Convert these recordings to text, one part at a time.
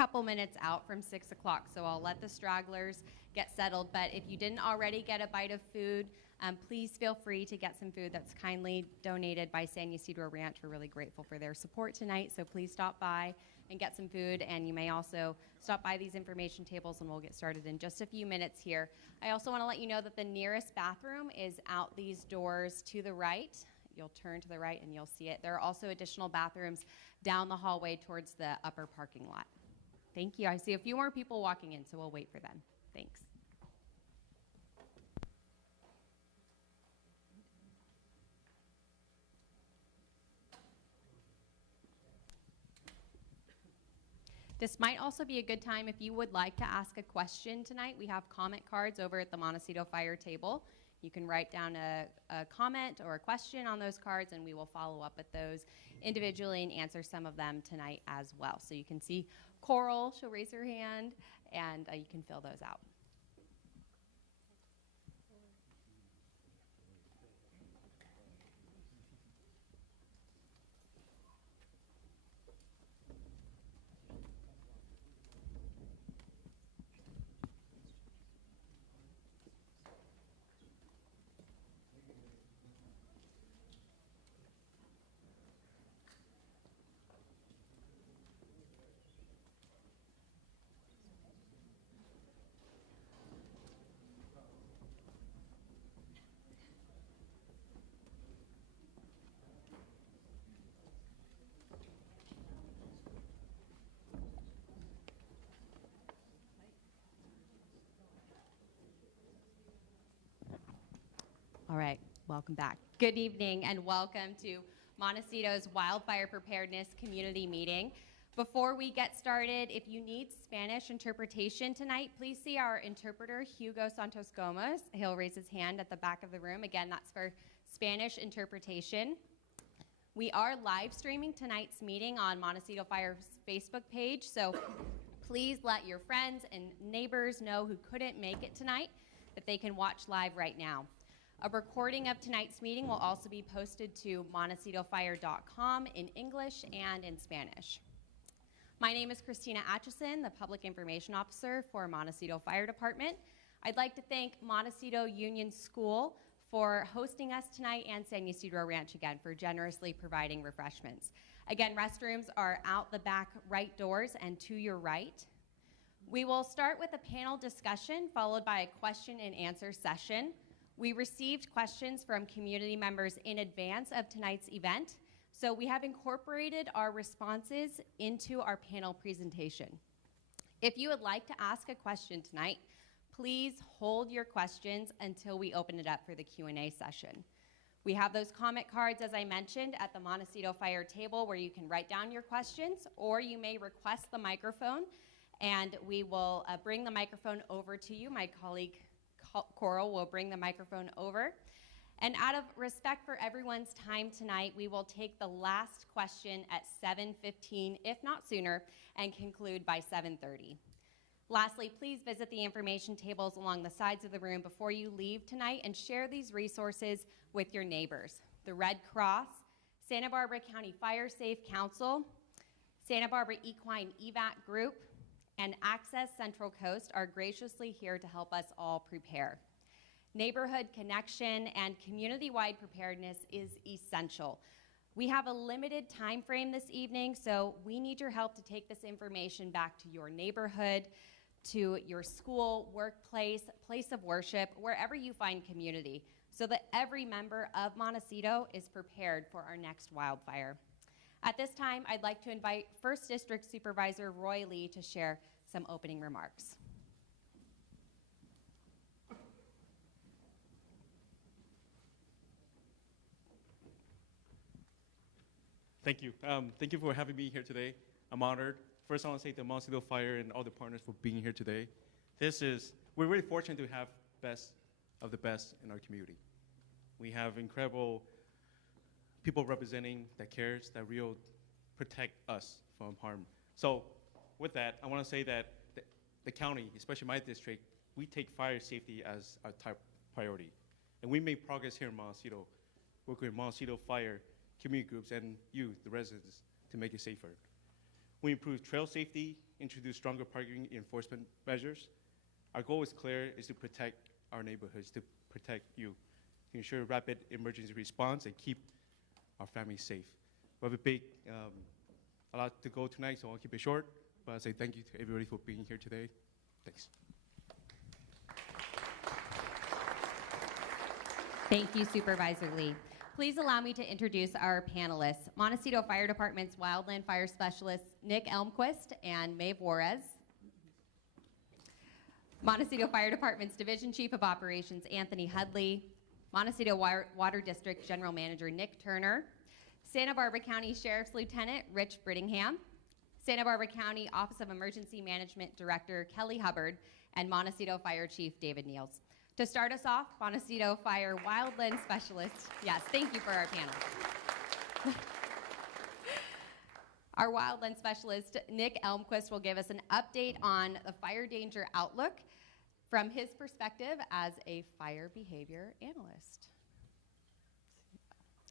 couple minutes out from 6 o'clock, so I'll let the stragglers get settled. But if you didn't already get a bite of food, please feel free to get some food that's kindly donated by San Ysidro Ranch. We're really grateful for their support tonight, so please stop by and get some food. And you may also stop by these information tables, and we'll get started in just a few minutes here. I also want to let you know that the nearest bathroom is out these doors to the right. You'll turn to the right and you'll see it. There are also additional bathrooms down the hallway towards the upper parking lot. Thank you. I see a few more people walking in, so we'll wait for them. Thanks. This might also be a good time if you would like to ask a question tonight. We have comment cards over at the Montecito Fire table. You can write down a comment or a question on those cards, and we will follow up with those individually and answer some of them tonight as well. So you can see Coral, she'll raise her hand, and you can fill those out. All right, welcome back. Good evening and welcome to Montecito's Wildfire Preparedness Community Meeting. Before we get started, if you need Spanish interpretation tonight, please see our interpreter, Hugo Santos Gomez. He'll raise his hand at the back of the room. Again, that's for Spanish interpretation. We are live streaming tonight's meeting on Montecito Fire's Facebook page, so please let your friends and neighbors know who couldn't make it tonight that they can watch live right now. A recording of tonight's meeting will also be posted to montecitofire.com in English and in Spanish. My name is Christina Atchison, the Public Information Officer for Montecito Fire Department. I'd like to thank Montecito Union School for hosting us tonight and San Ysidro Ranch again for generously providing refreshments. Again, restrooms are out the back right doors and to your right. We will start with a panel discussion followed by a question and answer session. We received questions from community members in advance of tonight's event, so we have incorporated our responses into our panel presentation. If you would like to ask a question tonight, please hold your questions until we open it up for the Q&A session. We have those comment cards, as I mentioned, at the Montecito Fire table where you can write down your questions, or you may request the microphone, and we will bring the microphone over to you. My colleague Coral will bring the microphone over. And out of respect for everyone's time tonight, we will take the last question at 7:15, if not sooner, and conclude by 7:30. Lastly, please visit the information tables along the sides of the room before you leave tonight and share these resources with your neighbors. The Red Cross, Santa Barbara County Fire Safe Council, Santa Barbara Equine EVAC Group, and Access Central Coast are graciously here to help us all prepare. Neighborhood connection and community-wide preparedness is essential. We have a limited time frame this evening, so we need your help to take this information back to your neighborhood, to your school, workplace, place of worship, wherever you find community, so that every member of Montecito is prepared for our next wildfire. At this time, I'd like to invite 1st District Supervisor Roy Lee to share some opening remarks. Thank you. Thank you for having me here today. I'm honored. First, I want to thank the Montecito Fire and all the partners for being here today. We're really fortunate to have best of the best in our community. We have incredible people representing that cares, that will protect us from harm. So with that, I want to say that the county, especially my district, we take fire safety as our top priority. And we made progress here in Montecito, working with Montecito Fire community groups and you, the residents, to make it safer. We improve trail safety, introduce stronger parking enforcement measures. Our goal is clear, is to protect our neighborhoods, to protect you, to ensure rapid emergency response and keep our families safe. We have a lot to go tonight, so I'll keep it short, but I'll say thank you to everybody for being here today. Thanks. Thank you, Supervisor Lee. Please allow me to introduce our panelists, Montecito Fire Department's Wildland Fire Specialists Nick Elmquist and Maeve Juarez, Montecito Fire Department's Division Chief of Operations Anthony Hudley, Montecito Water District General Manager Nick Turner, Santa Barbara County Sheriff's Lieutenant Rich Brittingham, Santa Barbara County Office of Emergency Management Director Kelly Hubbard, and Montecito Fire Chief David Niels. To start us off, Montecito Fire Wildland Specialist. Yes, thank you for our panel. Our Wildland Specialist, Nick Elmquist, will give us an update on the fire danger outlook from his perspective as a fire behavior analyst.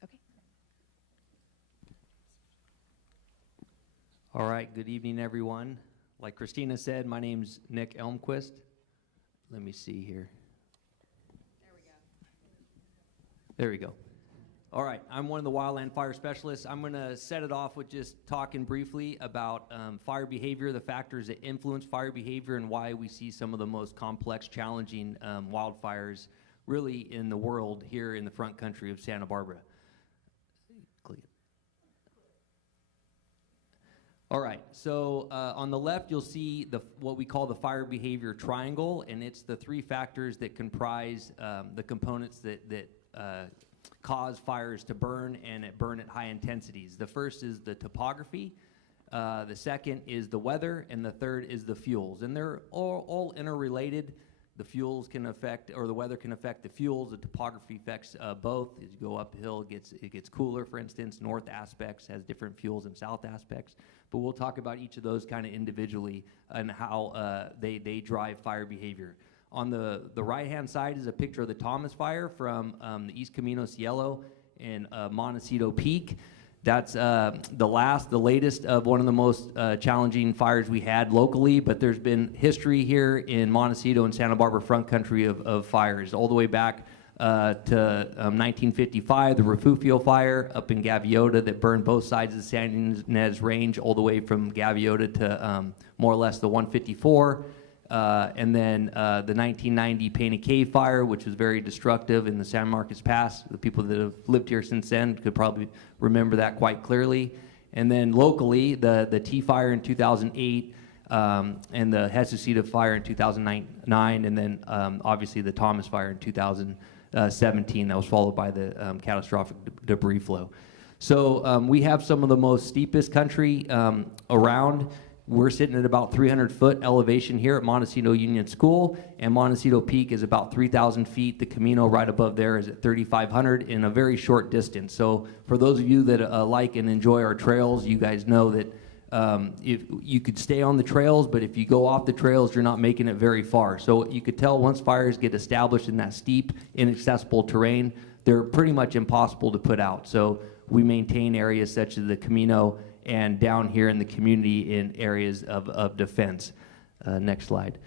Okay. All right, good evening, everyone. Like Christina said, my name's Nick Elmquist. Let me see here. There we go. All right, I'm one of the Wildland Fire Specialists. I'm going to set it off with just talking briefly about fire behavior, the factors that influence fire behavior, and why we see some of the most complex, challenging wildfires really in the world here in the front country of Santa Barbara. All right, so on the left you'll see what we call the fire behavior triangle, and it's the three factors that comprise the components that cause fires to burn and burn at high intensities. The first is the topography, the second is the weather, and the third is the fuels. And they're all interrelated. The fuels can affect, or the weather can affect the fuels. The topography affects both. As you go uphill, it gets cooler, for instance. North aspects has different fuels than south aspects. But we'll talk about each of those kind of individually and how they drive fire behavior. On the right-hand side is a picture of the Thomas Fire from the East Camino Cielo in Montecito Peak. That's the latest of one of the most challenging fires we had locally, but there's been history here in Montecito and Santa Barbara front country of fires, all the way back to 1955, the Refugio Fire up in Gaviota that burned both sides of the San Ynez Range, all the way from Gaviota to more or less the 154. And then the 1990 Painted Cave Fire, which was very destructive in the San Marcos Pass. The people that have lived here since then could probably remember that quite clearly. And then locally, the T Fire in 2008, and the Jesucita Fire in 2009, and then obviously the Thomas Fire in 2017. That was followed by the catastrophic debris flow. So we have some of the most steepest country around. We're sitting at about 300-foot elevation here at Montecito Union School, and Montecito Peak is about 3,000 feet. The Camino right above there is at 3,500 in a very short distance. So for those of you that like and enjoy our trails, you guys know that if you could stay on the trails, but if you go off the trails, you're not making it very far. So you could tell once fires get established in that steep, inaccessible terrain, they're pretty much impossible to put out. So we maintain areas such as the Camino and down here in the community in areas of defense. Next slide.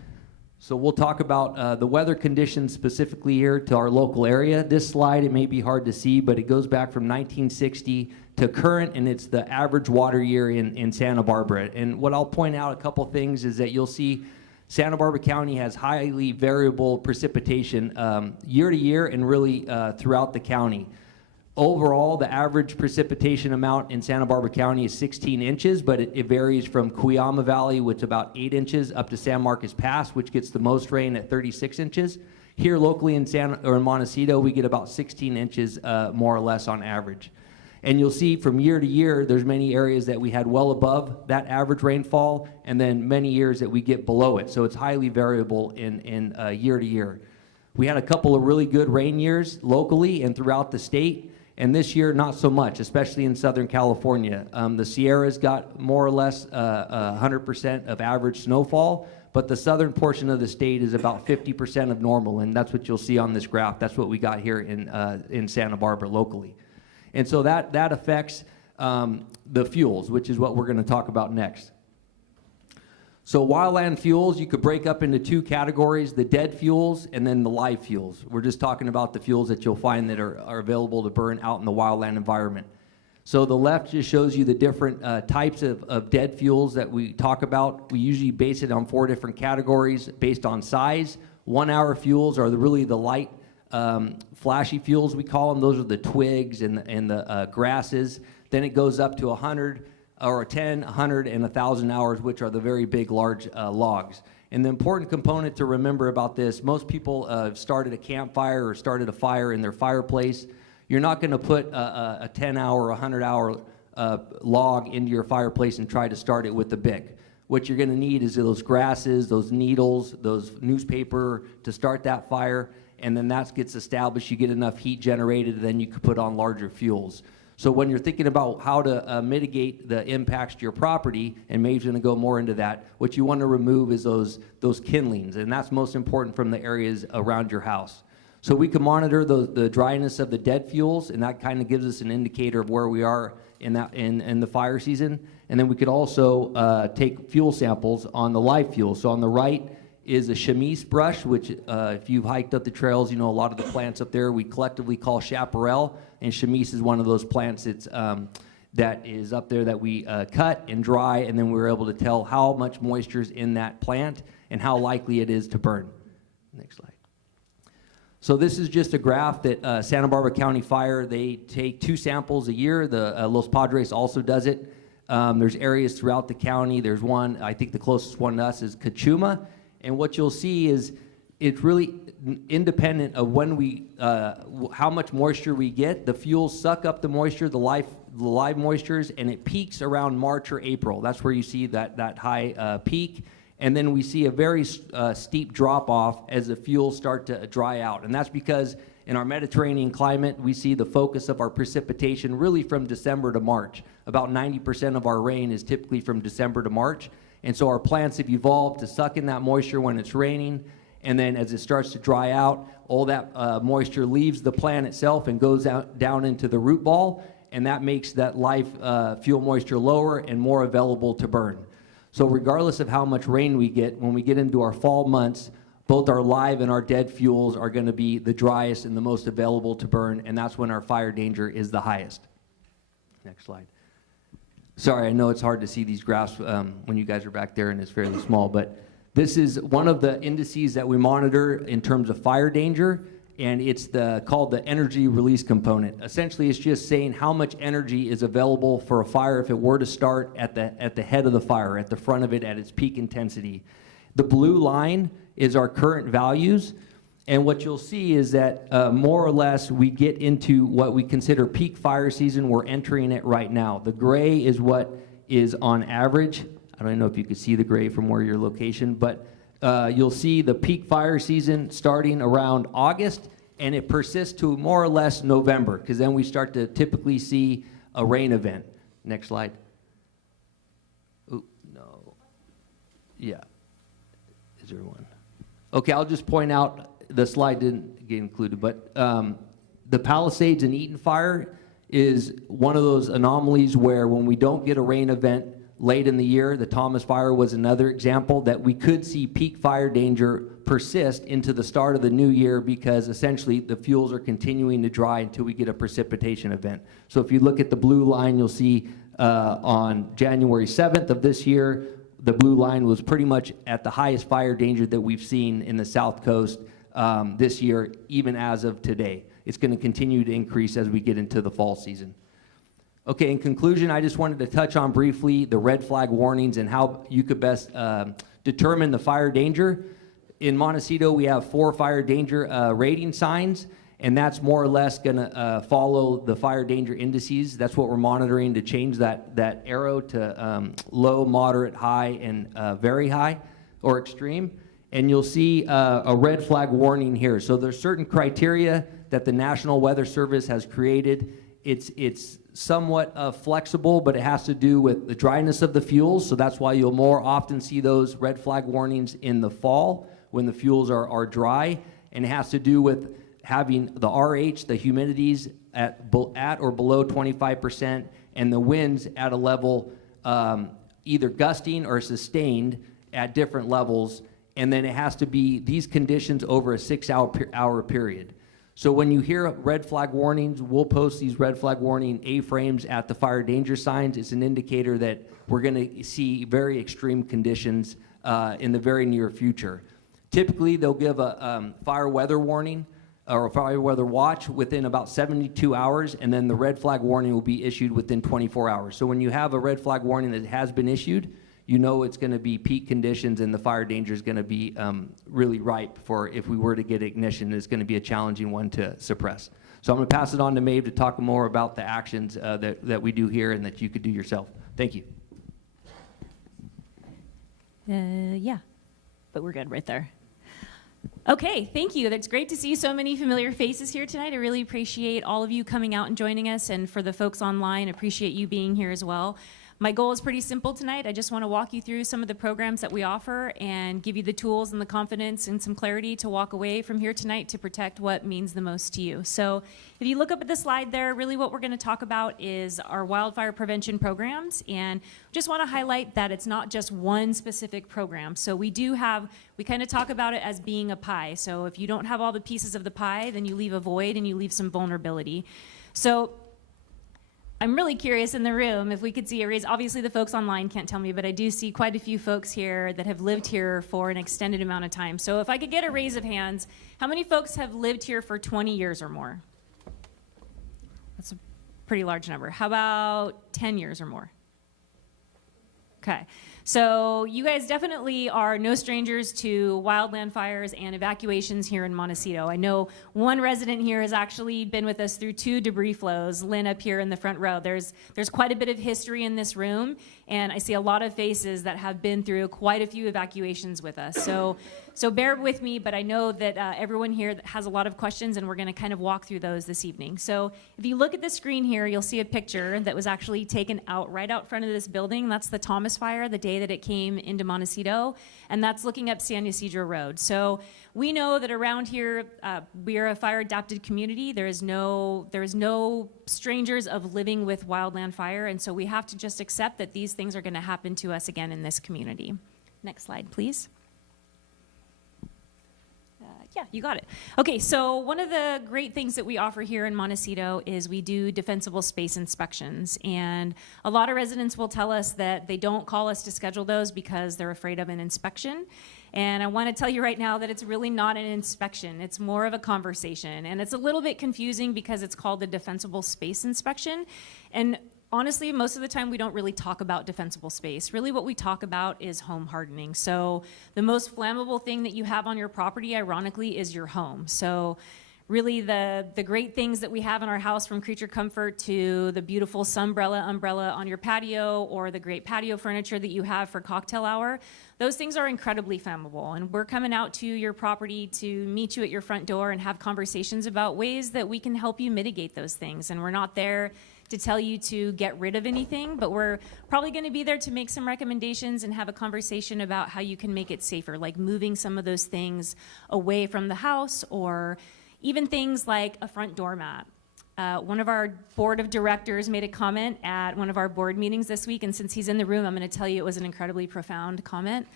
So we'll talk about the weather conditions specifically here to our local area. This slide, it may be hard to see, but it goes back from 1960 to current, and it's the average water year in Santa Barbara. And what I'll point out, a couple things, is that you'll see Santa Barbara County has highly variable precipitation year to year and really throughout the county. Overall, the average precipitation amount in Santa Barbara County is 16 inches, but it varies from Cuyama Valley, which is about 8 inches, up to San Marcos Pass, which gets the most rain at 36 inches. Here locally in Montecito, we get about 16 inches more or less on average. And you'll see from year to year, there's many areas that we had well above that average rainfall, and then many years that we get below it. So it's highly variable in year to year. We had a couple of really good rain years locally and throughout the state. And this year, not so much, especially in Southern California. The Sierras got more or less 100% of average snowfall, but the southern portion of the state is about 50% of normal, and that's what you'll see on this graph. That's what we got here in Santa Barbara locally. And so that affects the fuels, which is what we're going to talk about next. So wildland fuels, you could break up into two categories, the dead fuels and then the live fuels. We're just talking about the fuels that you'll find that are available to burn out in the wildland environment. So the left just shows you the different types of dead fuels that we talk about. We usually base it on 4 different categories based on size. 1 hour fuels are really the light, flashy fuels, we call them. Those are the twigs and the grasses. Then it goes up to 100 or 10, 100, and 1,000 hours, which are the very big, large logs. And the important component to remember about this, most people started a campfire or started a fire in their fireplace. You're not going to put a 10-hour or 100-hour log into your fireplace and try to start it with the Bic. What you're going to need is those grasses, those needles, those newspaper to start that fire, and then that gets established. You get enough heat generated, and then you can put on larger fuels. So when you're thinking about how to mitigate the impacts to your property, and Maeve's going to go more into that, what you want to remove is those kindlings, and that's most important from the areas around your house. So we can monitor the dryness of the dead fuels, and that kind of gives us an indicator of where we are in the fire season. And then we could also take fuel samples on the live fuel. So on the right is a chamise brush, which if you've hiked up the trails, you know a lot of the plants up there we collectively call chaparral, and chamise is one of those plants that is up there that we cut and dry, and then we're able to tell how much moisture is in that plant and how likely it is to burn. Next slide. So this is just a graph that Santa Barbara County Fire, they take 2 samples a year. The Los Padres also does it. There's areas throughout the county. There's one, I think the closest one to us is Cachuma. And what you'll see is it's really independent of when we, how much moisture we get. The fuels suck up the moisture, the live moistures, and it peaks around March or April. That's where you see that high peak. And then we see a very steep drop-off as the fuels start to dry out. And that's because in our Mediterranean climate, we see the focus of our precipitation really from December to March. About 90% of our rain is typically from December to March. And so our plants have evolved to suck in that moisture when it's raining. And then as it starts to dry out, all that moisture leaves the plant itself and goes down into the root ball. And that makes that live fuel moisture lower and more available to burn. So regardless of how much rain we get, when we get into our fall months, both our live and our dead fuels are going to be the driest and the most available to burn, and that's when our fire danger is the highest. Next slide. Sorry, I know it's hard to see these graphs when you guys are back there and it's fairly small, but this is one of the indices that we monitor in terms of fire danger, and it's called the energy release component. Essentially, it's just saying how much energy is available for a fire if it were to start at the head of the fire, at the front of it, at its peak intensity. The blue line is our current values, and what you'll see is that more or less we get into what we consider peak fire season. We're entering it right now. The gray is what is on average. I don't know if you can see the gray from where your location, but you'll see the peak fire season starting around August, and it persists to more or less November, because then we start to typically see a rain event. Next slide. Ooh, no. Yeah. Is there one? Okay, I'll just point out, the slide didn't get included, but the Palisades and Eaton fire is one of those anomalies where when we don't get a rain event late in the year, the Thomas Fire was another example that we could see peak fire danger persist into the start of the new year, because essentially the fuels are continuing to dry until we get a precipitation event. So if you look at the blue line, you'll see on January 7th of this year, the blue line was pretty much at the highest fire danger that we've seen in the South Coast this year, even as of today. It's going to continue to increase as we get into the fall season. Okay, in conclusion, I just wanted to touch on briefly the red flag warnings and how you could best determine the fire danger. In Montecito, we have 4 fire danger rating signs, and that's more or less going to follow the fire danger indices. That's what we're monitoring to change that arrow to low, moderate, high, and very high or extreme. And you'll see a red flag warning here. So there's certain criteria that the National Weather Service has created. It's somewhat flexible, but it has to do with the dryness of the fuels. So that's why you'll more often see those red flag warnings in the fall when the fuels are dry. And it has to do with having the RH, the humidities, at or below 25%, and the winds at a level either gusting or sustained at different levels, and then it has to be these conditions over a 6-hour period. So when you hear red flag warnings, we'll post these red flag warning A-frames at the fire danger signs. It's an indicator that we're going to see very extreme conditions in the very near future. Typically, they'll give a fire weather warning or a fire weather watch within about 72 hours, and then the red flag warning will be issued within 24 hours. So when you have a red flag warning that has been issued, you know it's going to be peak conditions and the fire danger is going to be really ripe for if we were to get ignition. It's going to be a challenging one to suppress. So I'm going to pass it on to Maeve to talk more about the actions that we do here and that you could do yourself. Thank you. Yeah, but we're good right there. Okay, thank you. That's great to see so many familiar faces here tonight. I really appreciate all of you coming out and joining us, and for the folks online, appreciate you being here as well. My goal is pretty simple tonight. I just want to walk you through some of the programs that we offer and give you the tools and the confidence and some clarity to walk away from here tonight to protect what means the most to you. So if you look up at the slide there, really what we're going to talk about is our wildfire prevention programs, and just want to highlight that it's not just one specific program. So we kind of talk about it as being a pie. So if you don't have all the pieces of the pie, then you leave a void and you leave some vulnerability. So I'm really curious in the room if we could see a raise. Obviously, the folks online can't tell me, but I do see quite a few folks here that have lived here for an extended amount of time. So if I could get a raise of hands, how many folks have lived here for 20 years or more? That's a pretty large number. How about 10 years or more? Okay. So you guys definitely are no strangers to wildland fires and evacuations here in Montecito. I know one resident here has actually been with us through 2 debris flows. Lynn up here in the front row. There's quite a bit of history in this room, and I see a lot of faces that have been through quite a few evacuations with us. So bear with me, but I know that everyone here has a lot of questions, and we're going to kind of walk through those this evening. So if you look at the screen here, you'll see a picture that was actually taken right out front of this building. That's the Thomas Fire, the day that it came into Montecito, and that's looking up San Ysidro Road. So we know that around here, we are a fire-adapted community. There is no strangers of living with wildland fire, and so we have to just accept that these things are going to happen to us again in this community. Next slide, please. Yeah, you got it. Okay, so one of the great things that we offer here in Montecito is we do defensible space inspections. And a lot of residents will tell us that they don't call us to schedule those because they're afraid of an inspection. And I want to tell you right now that it's really not an inspection. It's more of a conversation. And it's a little bit confusing because it's called a defensible space inspection. And honestly, most of the time we don't really talk about defensible space. Really what we talk about is home hardening. So the most flammable thing that you have on your property, ironically, is your home. So really the great things that we have in our house, from creature comfort to the beautiful sunbrella umbrella on your patio, or the great patio furniture that you have for cocktail hour, those things are incredibly flammable. And we're coming out to your property to meet you at your front door and have conversations about ways that we can help you mitigate those things. And we're not there to tell you to get rid of anything, but we're probably going to be there to make some recommendations and have a conversation about how you can make it safer, like moving some of those things away from the house, or even things like a front doormat. One of our board of directors made a comment at one of our board meetings this week, and since he's in the room, I'm going to tell you it was an incredibly profound comment.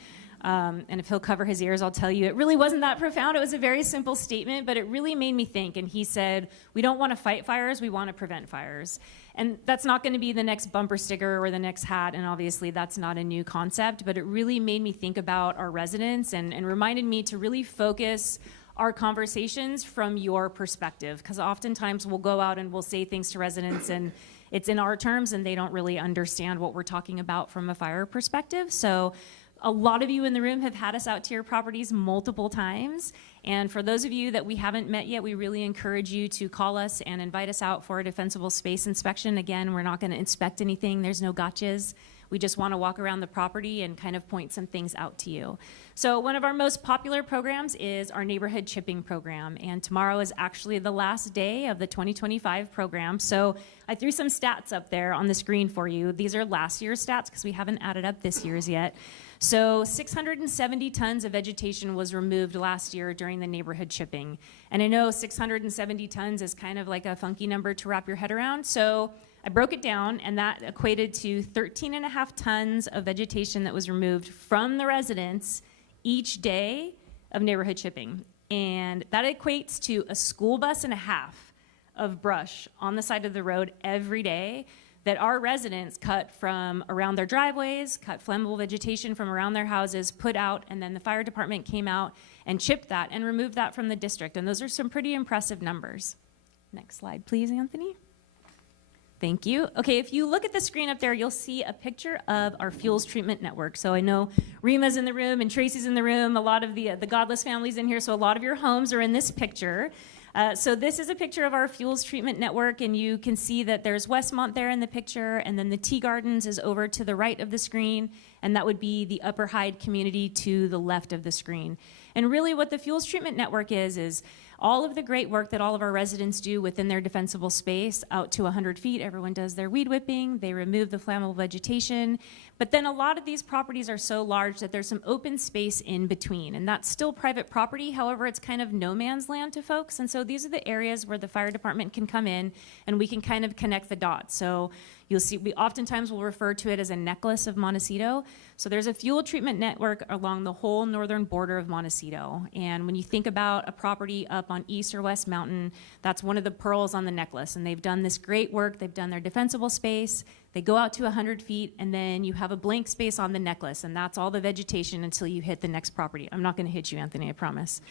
And if he'll cover his ears, I'll tell you it really wasn't that profound. It was a very simple statement, but it really made me think. And he said, we don't want to fight fires, we want to prevent fires. And that's not going to be the next bumper sticker or the next hat, and obviously that's not a new concept, but it really made me think about our residents and reminded me to really focus our conversations from your perspective, because oftentimes we'll go out and we'll say things to residents and it's in our terms and they don't really understand what we're talking about from a fire perspective. So a lot of you in the room have had us out to your properties multiple times. And for those of you that we haven't met yet, we really encourage you to call us and invite us out for a defensible space inspection. Again, we're not going to inspect anything. There's no gotchas. We just want to walk around the property and kind of point some things out to you. So one of our most popular programs is our neighborhood chipping program, and tomorrow is actually the last day of the 2025 program. So I threw some stats up there on the screen for you. These are last year's stats because we haven't added up this year's yet. So 670 tons of vegetation was removed last year during the neighborhood chipping. And I know 670 tons is kind of like a funky number to wrap your head around. So I broke it down, and that equated to 13.5 tons of vegetation that was removed from the residents each day of neighborhood chipping. And that equates to a school bus and a half of brush on the side of the road every day that our residents cut from around their driveways, cut flammable vegetation from around their houses, put out, and then the fire department came out and chipped that and removed that from the district. And those are some pretty impressive numbers. Next slide, please, Anthony. Thank you. Okay, if you look at the screen up there, you'll see a picture of our fuels treatment network. So I know Rima's in the room and Tracy's in the room, a lot of the Godless families in here, so a lot of your homes are in this picture. So this is a picture of our fuels treatment network, and you can see that there's Westmont there in the picture, and then the Tea Gardens is over to the right of the screen, and that would be the Upper Hyde community to the left of the screen. And really what the fuels treatment network is all of the great work that all of our residents do within their defensible space out to 100 feet. Everyone does their weed whipping, they remove the flammable vegetation, but then a lot of these properties are so large that there's some open space in between, and that's still private property. However, it's kind of no man's land to folks, and so these are the areas where the fire department can come in and we can kind of connect the dots. So you'll see, we oftentimes will refer to it as a necklace of Montecito. So there's a fuel treatment network along the whole northern border of Montecito. And when you think about a property up on East or West Mountain, that's one of the pearls on the necklace. And they've done this great work. They've done their defensible space. They go out to 100 feet, and then you have a blank space on the necklace, and that's all the vegetation until you hit the next property. I'm not going to hit you, Anthony, I promise.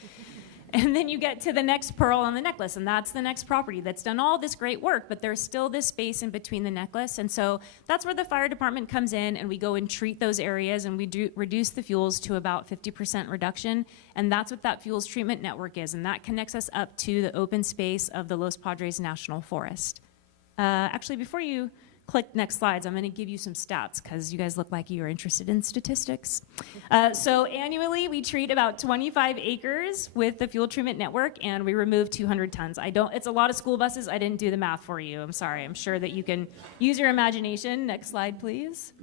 And then you get to the next pearl on the necklace, and that's the next property that's done all this great work, but there's still this space in between the necklace. And so that's where the fire department comes in, and we go and treat those areas, and we do reduce the fuels to about 50% reduction. And that's what that fuels treatment network is, and that connects us up to the open space of the Los Padres National Forest. Actually, before you click next slides, I'm going to give you some stats because you guys look like you are interested in statistics. So annually, we treat about 25 acres with the fuel treatment network, and we remove 200 tons. It's a lot of school buses. I didn't do the math for you. I'm sorry. I'm sure that you can use your imagination. Next slide, please.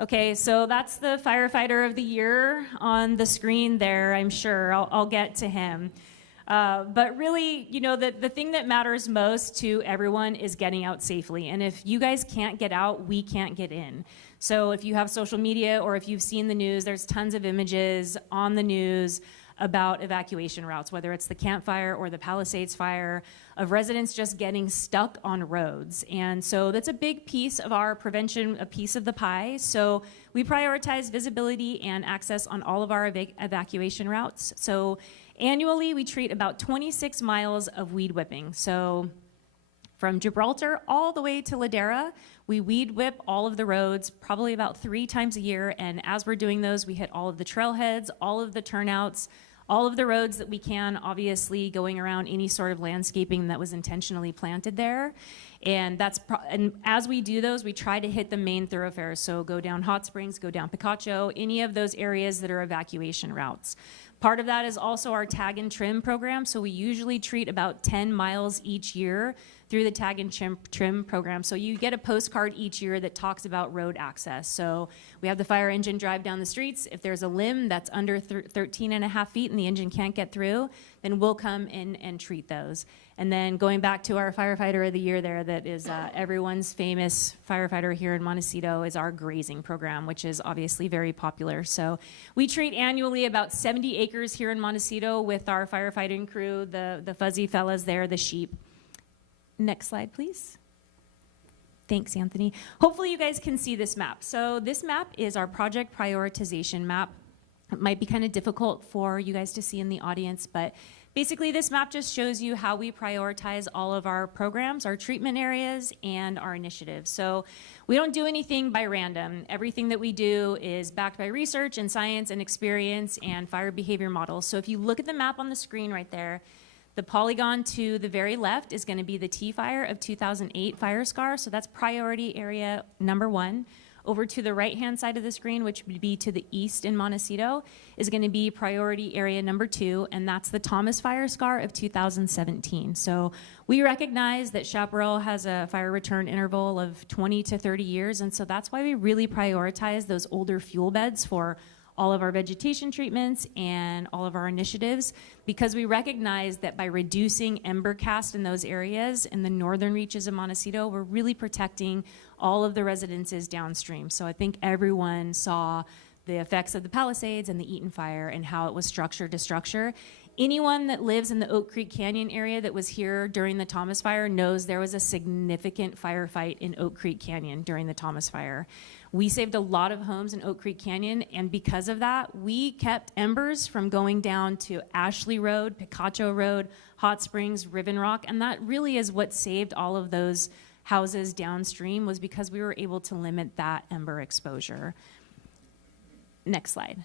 Okay, so that's the firefighter of the year on the screen there. I'm sure I'll get to him. But really, you know, the thing that matters most to everyone is getting out safely. And if you guys can't get out, we can't get in. So if you have social media or if you've seen the news, there's tons of images on the news about evacuation routes, whether it's the Camp Fire or the Palisades Fire, of residents just getting stuck on roads. And so that's a big piece of our prevention, a piece of the pie. So we prioritize visibility and access on all of our evacuation routes. So annually, we treat about 26 miles of weed whipping. So from Gibraltar all the way to Ladera, we weed whip all of the roads probably about 3 times a year. And as we're doing those, we hit all of the trailheads, all of the turnouts, all of the roads that we can, obviously going around any sort of landscaping that was intentionally planted there. And and as we do those, we try to hit the main thoroughfares. So go down Hot Springs, go down Picacho, any of those areas that are evacuation routes. Part of that is also our tag and trim program. So we usually treat about 10 miles each year through the tag and trim program. So you get a postcard each year that talks about road access. So we have the fire engine drive down the streets. If there's a limb that's under 13.5 feet and the engine can't get through, then we'll come in and treat those. And then going back to our firefighter of the year there, that is everyone's famous firefighter here in Montecito, is our grazing program, which is obviously very popular. So we treat annually about 70 acres here in Montecito with our firefighting crew, the fuzzy fellas there, the sheep. Next slide, please. Thanks, Anthony. Hopefully you guys can see this map. So this map is our project prioritization map. It might be kind of difficult for you guys to see in the audience, but basically this map just shows you how we prioritize all of our programs, our treatment areas, and our initiatives. So we don't do anything by random. Everything that we do is backed by research and science and experience and fire behavior models. So if you look at the map on the screen right there, the polygon to the very left is going to be the T Fire of 2008 fire scar. So that's priority area number 1. Over to the right-hand side of the screen, which would be to the east in Montecito, is going to be priority area number 2, and that's the Thomas Fire scar of 2017. So we recognize that Chaparral has a fire return interval of 20 to 30 years, and so that's why we really prioritize those older fuel beds for all of our vegetation treatments and all of our initiatives, because we recognize that by reducing ember cast in those areas in the northern reaches of Montecito, we're really protecting all of the residences downstream. So I think everyone saw the effects of the Palisades and the Eaton Fire and how it was structure to structure. Anyone that lives in the Oak Creek Canyon area that was here during the Thomas Fire knows there was a significant firefight in Oak Creek Canyon during the Thomas Fire. We saved a lot of homes in Oak Creek Canyon, and because of that, we kept embers from going down to Ashley Road, Picacho Road, Hot Springs, Riven Rock, and that really is what saved all of those houses downstream, was because we were able to limit that ember exposure. Next slide.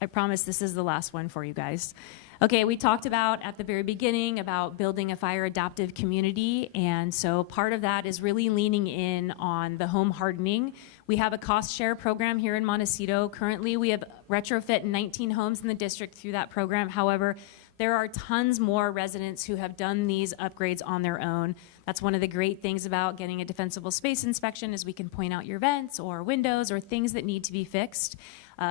I promise this is the last one for you guys. Okay, we talked about at the very beginning about building a fire adaptive community, and so part of that is really leaning in on the home hardening. We have a cost share program here in Montecito. Currently, we have retrofit 19 homes in the district through that program. However, there are tons more residents who have done these upgrades on their own. That's one of the great things about getting a defensible space inspection, is we can point out your vents or windows or things that need to be fixed.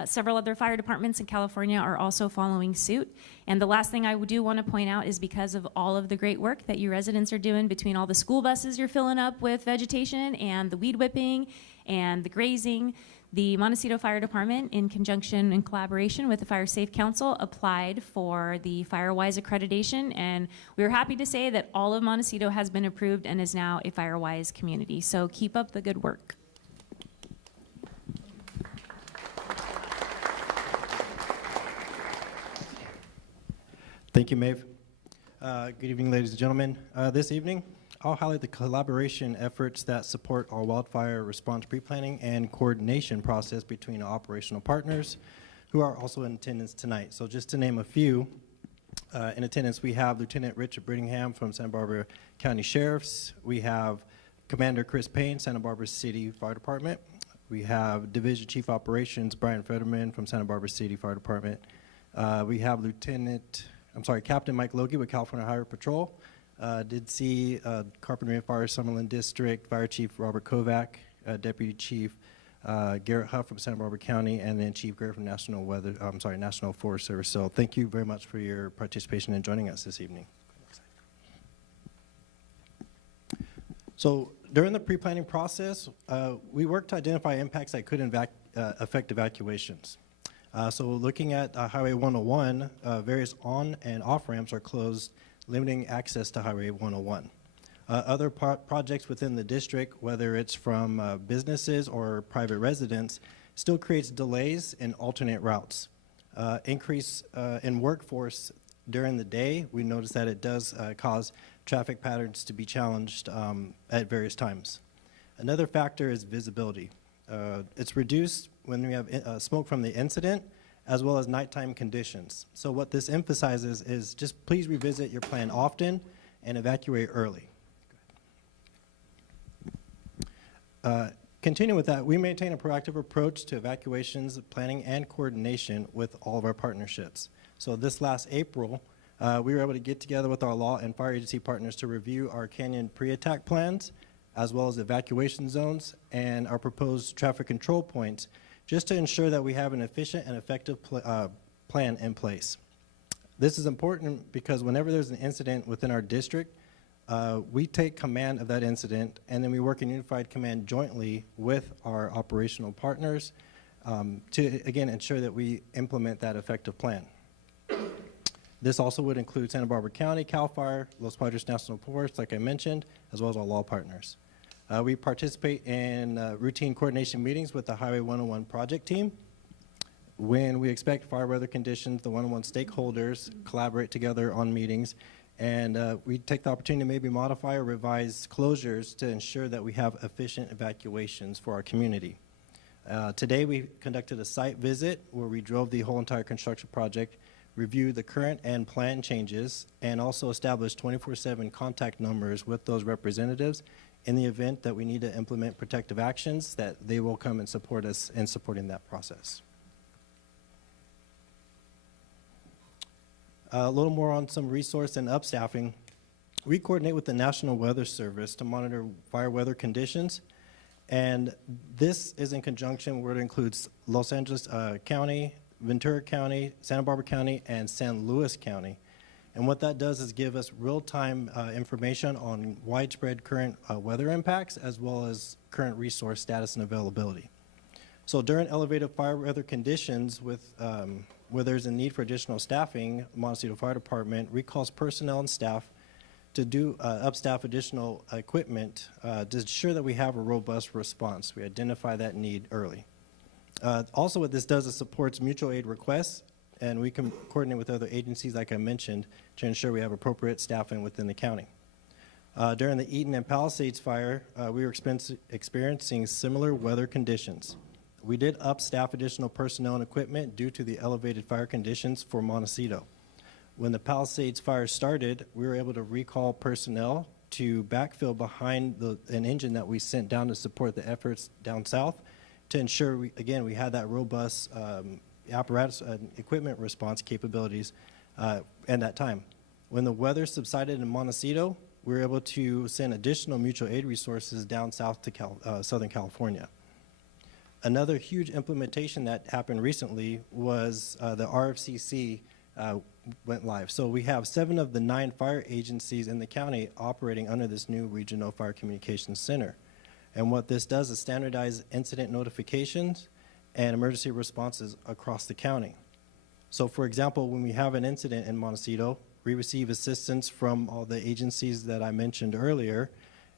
Several other fire departments in California are also following suit. And the last thing I do want to point out is, because of all of the great work that you residents are doing, between all the school buses you're filling up with vegetation and the weed whipping and the grazing, the Montecito Fire Department, in conjunction and collaboration with the Fire Safe Council, applied for the FireWise accreditation, and we're happy to say that all of Montecito has been approved and is now a FireWise community. So keep up the good work. Thank you, Maeve. Good evening, ladies and gentlemen. This evening, I'll highlight the collaboration efforts that support our wildfire response pre-planning and coordination process between our operational partners who are also in attendance tonight. So just to name a few, in attendance we have Lieutenant Richard Brittingham from Santa Barbara County Sheriffs. We have Commander Chris Payne, Santa Barbara City Fire Department. We have Division Chief Operations Brian Fetterman from Santa Barbara City Fire Department. We have Captain Mike Logie with California Highway Patrol. Did see Carpenter and Fire Summerlin District, Fire Chief Robert Kovac, Deputy Chief Garrett Huff from Santa Barbara County, and then Chief Garrett from National Forest Service. So thank you very much for your participation and joining us this evening. So during the pre-planning process, we worked to identify impacts that could affect evacuations. So looking at Highway 101, various on and off ramps are closed, limiting access to Highway 101. Other projects within the district, whether it's from businesses or private residents, still creates delays in alternate routes. Increase in workforce during the day, we notice that it does cause traffic patterns to be challenged at various times. Another factor is visibility. It's reduced when we have smoke from the incident, as well as nighttime conditions. So what this emphasizes is just please revisit your plan often and evacuate early. Continue with that, we maintain a proactive approach to evacuations, planning, and coordination with all of our partnerships. So this last April, we were able to get together with our law and fire agency partners to review our canyon pre-attack plans, as well as evacuation zones and our proposed traffic control points, just to ensure that we have an efficient and effective plan in place. This is important because whenever there's an incident within our district, we take command of that incident, and then we work in unified command jointly with our operational partners to, again, ensure that we implement that effective plan. This also would include Santa Barbara County, CAL FIRE, Los Padres National Forest, like I mentioned, as well as our law partners. We participate in routine coordination meetings with the Highway 101 project team. When we expect fire weather conditions, the 101 stakeholders collaborate together on meetings, and we take the opportunity to maybe modify or revise closures to ensure that we have efficient evacuations for our community. Today we conducted a site visit where we drove the whole entire construction project, reviewed the current and planned changes, and also established 24/7 contact numbers with those representatives in the event that we need to implement protective actions, that they will come and support us in supporting that process. A little more on some resource and upstaffing. We coordinate with the National Weather Service to monitor fire weather conditions, and this is in conjunction where it includes Los Angeles County, Ventura County, Santa Barbara County, and San Luis County. And what that does is give us real-time information on widespread current weather impacts, as well as current resource status and availability. So during elevated fire weather conditions where there's a need for additional staffing, Montecito Fire Department recalls personnel and staff to do upstaff additional equipment to ensure that we have a robust response. We identify that need early. Also, what this does is supports mutual aid requests, and we can coordinate with other agencies, like I mentioned, to ensure we have appropriate staffing within the county. During the Eaton and Palisades fire, we were experiencing similar weather conditions. We did upstaff additional personnel and equipment due to the elevated fire conditions for Montecito. When the Palisades fire started, we were able to recall personnel to backfill behind an engine that we sent down to support the efforts down south to ensure, we had that robust apparatus and equipment response capabilities at that time. When the weather subsided in Montecito, we were able to send additional mutual aid resources down south to Southern California. Another huge implementation that happened recently was the RFCC went live. So we have 7 of the 9 fire agencies in the county operating under this new Regional Fire Communications Center. And what this does is standardize incident notifications and emergency responses across the county. So for example, when we have an incident in Montecito, we receive assistance from all the agencies that I mentioned earlier,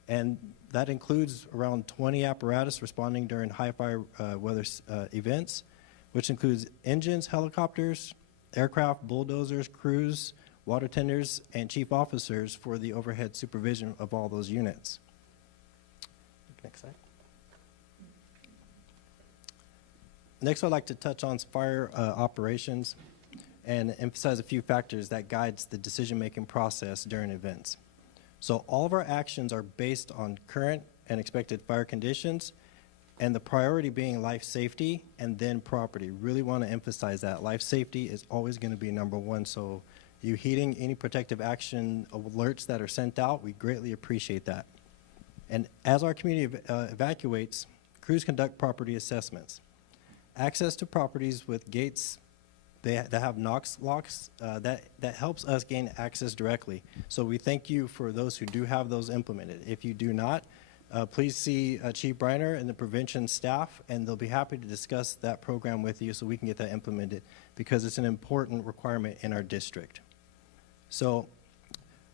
and that includes around 20 apparatus responding during high fire weather events, which includes engines, helicopters, aircraft, bulldozers, crews, water tenders, and chief officers for the overhead supervision of all those units. Next slide. Next, I'd like to touch on fire operations and emphasize a few factors that guides the decision-making process during events. So all of our actions are based on current and expected fire conditions, and the priority being life safety and then property. Really want to emphasize that. Life safety is always going to be number one, so you heeding any protective action alerts that are sent out, we greatly appreciate that. And as our community evacuates, crews conduct property assessments. Access to properties with gates that have Knox locks, that helps us gain access directly. So we thank you for those who do have those implemented. If you do not, please see Chief Briner and the prevention staff, and they'll be happy to discuss that program with you so we can get that implemented, because it's an important requirement in our district. So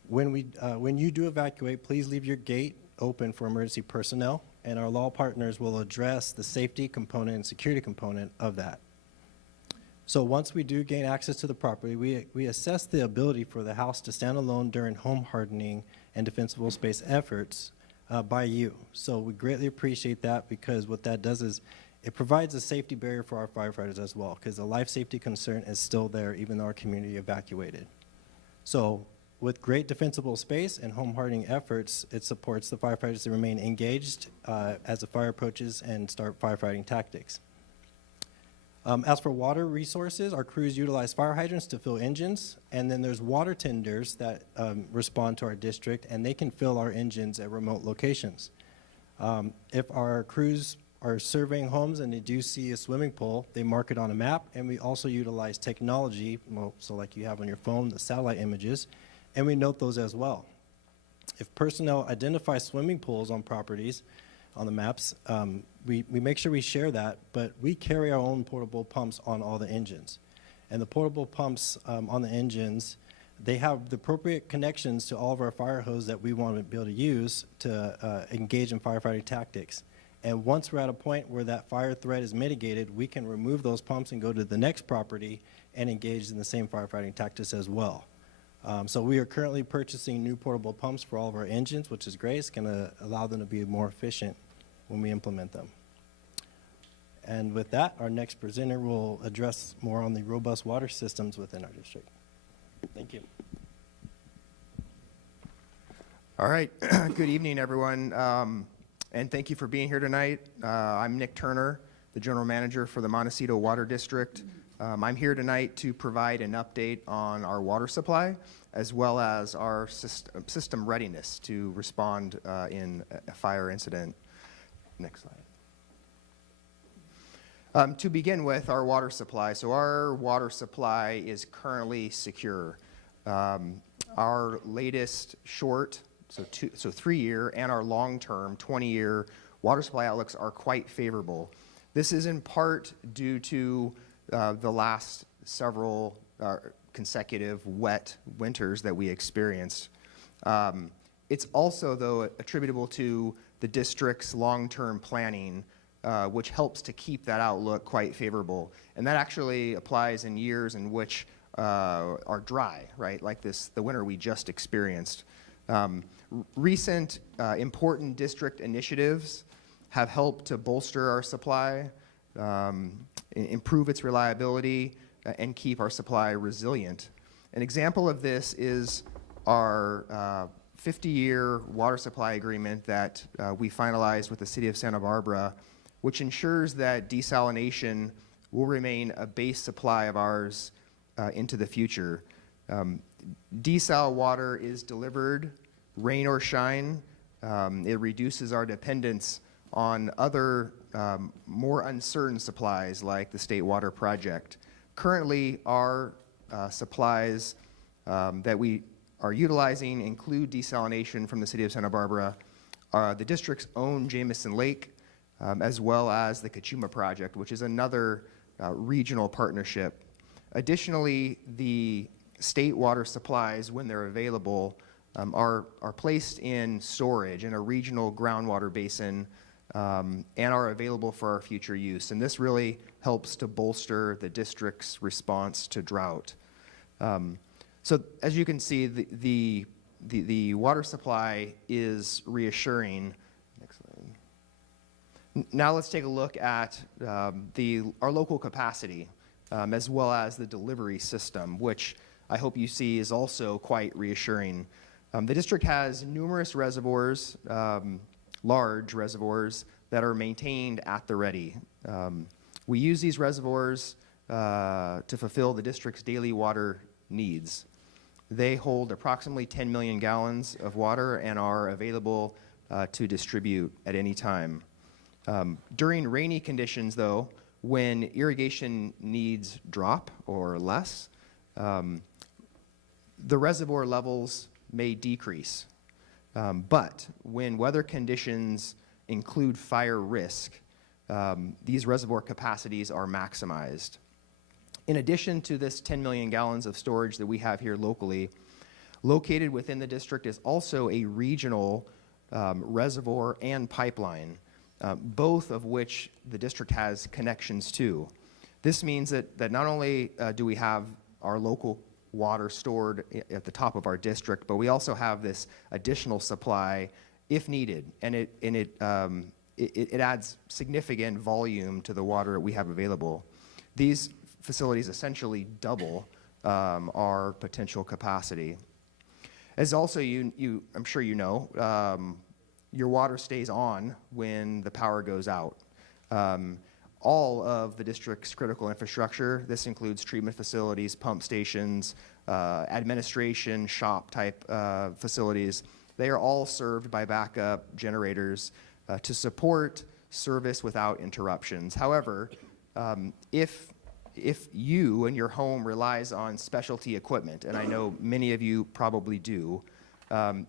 when you do evacuate, please leave your gate open for emergency personnel, and our law partners will address the safety component and security component of that. So once we do gain access to the property, we assess the ability for the house to stand alone during home hardening and defensible space efforts by you. So we greatly appreciate that, because what that does is it provides a safety barrier for our firefighters as well, because the life safety concern is still there even though our community evacuated. So with great defensible space and home hardening efforts, it supports the firefighters to remain engaged as the fire approaches and start firefighting tactics. As for water resources, our crews utilize fire hydrants to fill engines, and then there's water tenders that respond to our district, and they can fill our engines at remote locations. If our crews are surveying homes and they do see a swimming pool, they mark it on a map, and we also utilize technology, so like you have on your phone, the satellite images, and we note those as well. If personnel identify swimming pools on properties, on the maps, we make sure we share that, but we carry our own portable pumps on all the engines. And the portable pumps on the engines, they have the appropriate connections to all of our fire hose that we want to be able to use to engage in firefighting tactics. And once we're at a point where that fire threat is mitigated, we can remove those pumps and go to the next property and engage in the same firefighting tactics as well. So we are currently purchasing new portable pumps for all of our engines, which is great. It's going to allow them to be more efficient when we implement them. And with that, our next presenter will address more on the robust water systems within our district. Thank you. All right. Good evening, everyone, and thank you for being here tonight. I'm Nick Turner, the General Manager for the Montecito Water District. I'm here tonight to provide an update on our water supply, as well as our system readiness to respond in a fire incident. Next slide. To begin with, our water supply. So our water supply is currently secure. Our latest short, so 3-year, and our long-term 20-year water supply outlooks are quite favorable. This is in part due to the last several consecutive wet winters that we experienced. It's also, though, attributable to the district's long-term planning, which helps to keep that outlook quite favorable. And that actually applies in years in which are dry, right? Like the winter we just experienced. Recent important district initiatives have helped to bolster our supply, improve its reliability, and keep our supply resilient. An example of this is our 50-year water supply agreement that we finalized with the City of Santa Barbara, which ensures that desalination will remain a base supply of ours into the future. Desal water is delivered, rain or shine. It reduces our dependence on other more uncertain supplies like the State Water Project. Currently, our supplies that we are utilizing include desalination from the City of Santa Barbara, the district's own Jameson Lake, as well as the Kachuma Project, which is another regional partnership. Additionally, the state water supplies, when they're available, are placed in storage in a regional groundwater basin and are available for our future use. And this really helps to bolster the district's response to drought. So as you can see, the water supply is reassuring. Next slide. Now let's take a look at our local capacity, as well as the delivery system, which I hope you see is also quite reassuring. The district has numerous reservoirs, large reservoirs, that are maintained at the ready. We use these reservoirs to fulfill the district's daily water needs. They hold approximately 10 million gallons of water and are available to distribute at any time. During rainy conditions, though, when irrigation needs drop or less, the reservoir levels may decrease. But when weather conditions include fire risk, these reservoir capacities are maximized. In addition to this 10 million gallons of storage that we have here locally, located within the district is also a regional reservoir and pipeline, both of which the district has connections to. This means that not only do we have our local water stored at the top of our district, but we also have this additional supply if needed, and it adds significant volume to the water that we have available. These facilities essentially double our potential capacity. As also I'm sure you know, your water stays on when the power goes out. All of the district's critical infrastructure, this includes treatment facilities, pump stations, administration, shop type facilities, they are all served by backup generators to support service without interruptions. However, if you and your home relies on specialty equipment, and I know many of you probably do,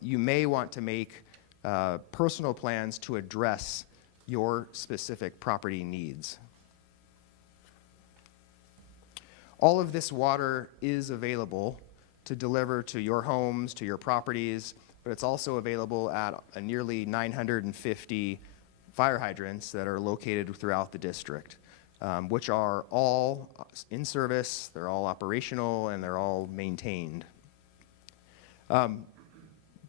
you may want to make personal plans to address your specific property needs. All of this water is available to deliver to your homes, to your properties, but it's also available at a nearly 950 fire hydrants that are located throughout the district, which are all in service, they're all operational, and they're all maintained.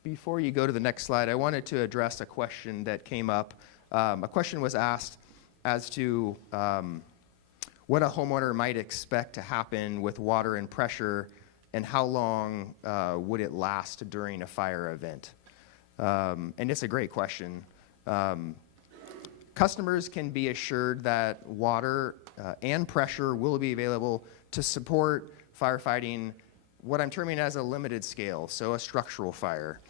Before you go to the next slide, I wanted to address a question that came up. A question was asked as to what a homeowner might expect to happen with water and pressure, and how long would it last during a fire event. And it's a great question. Customers can be assured that water and pressure will be available to support firefighting what I'm terming as a limited scale, so a structural fire.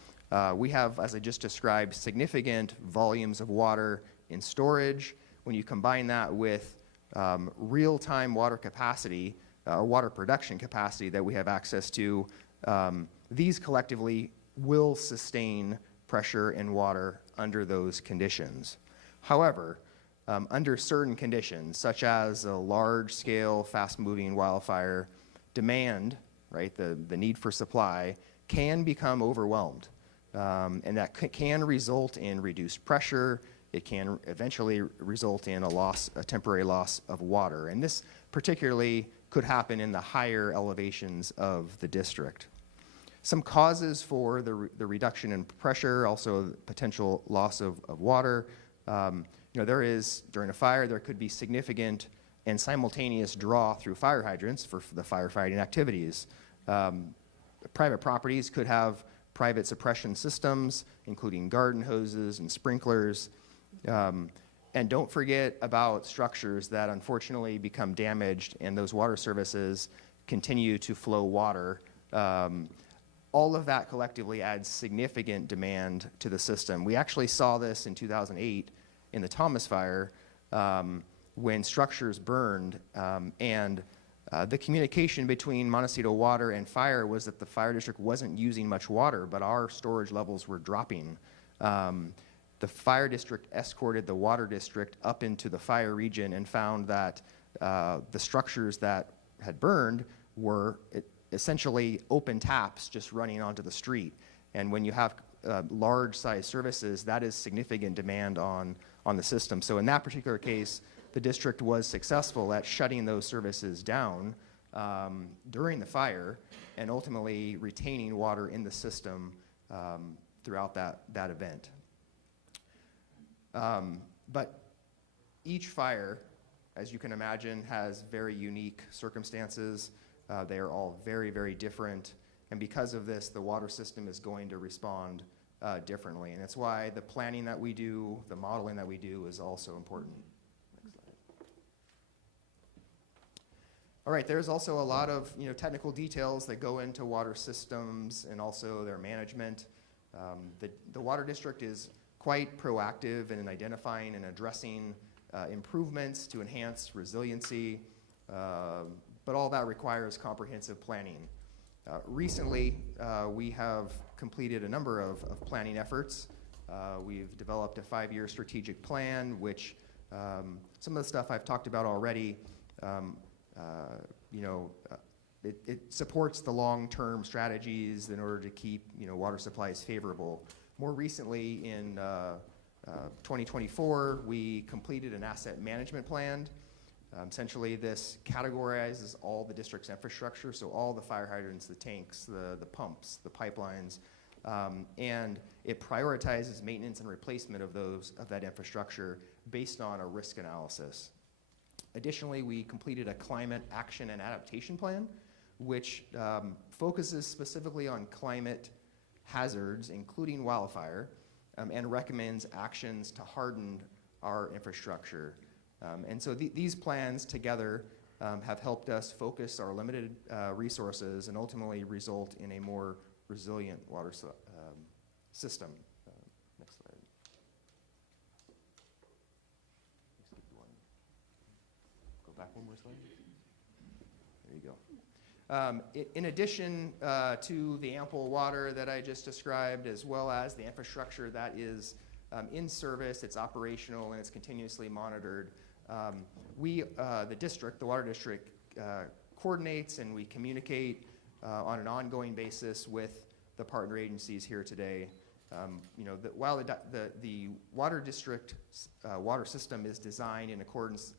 We have, as I just described, significant volumes of water in storage. When you combine that with real-time water capacity, water production capacity that we have access to, these collectively will sustain pressure and water under those conditions. However, under certain conditions, such as a large-scale, fast-moving wildfire, demand, right, the need for supply, can become overwhelmed. And that can result in reduced pressure. It can eventually result in a temporary loss of water. And this particularly could happen in the higher elevations of the district. Some causes for the reduction in pressure, also potential loss of water. There is, during a fire, there could be significant and simultaneous draw through fire hydrants for the firefighting activities. Private properties could have private suppression systems, including garden hoses and sprinklers. And don't forget about structures that unfortunately become damaged and those water services continue to flow water. All of that collectively adds significant demand to the system. We actually saw this in 2008 in the Thomas Fire when structures burned, and the communication between Montecito Water and Fire was that the fire district wasn't using much water, but our storage levels were dropping. The fire district escorted the water district up into the fire region and found that the structures that had burned were essentially open taps just running onto the street. And when you have large size services, that is significant demand on the system. So in that particular case, the district was successful at shutting those services down during the fire and ultimately retaining water in the system throughout that event. But each fire, as you can imagine, has very unique circumstances. They are all very, very different. And because of this, the water system is going to respond differently. And that's why the planning that we do, the modeling that we do is also important. Next slide. All right, there's also a lot of technical details that go into water systems and also their management. The water district is quite proactive in identifying and addressing improvements to enhance resiliency, but all that requires comprehensive planning. Recently, we have completed a number of planning efforts. We've developed a 5-year strategic plan, which some of the stuff I've talked about already, it supports the long-term strategies in order to keep water supplies favorable. More recently, in 2024, we completed an asset management plan. Essentially, this categorizes all the district's infrastructure, so all the fire hydrants, the tanks, the pumps, the pipelines, and it prioritizes maintenance and replacement of that infrastructure based on a risk analysis. Additionally, we completed a climate action and adaptation plan, which focuses specifically on climate hazards, including wildfire, and recommends actions to harden our infrastructure. And so these plans together have helped us focus our limited resources and ultimately result in a more resilient water system. Next slide. Skip one. Go back one more slide. There you go. In addition to the ample water that I just described, as well as the infrastructure that is in service, it's operational, and it's continuously monitored, the district, the water district, coordinates and we communicate on an ongoing basis with the partner agencies here today. While the water district water system is designed in accordance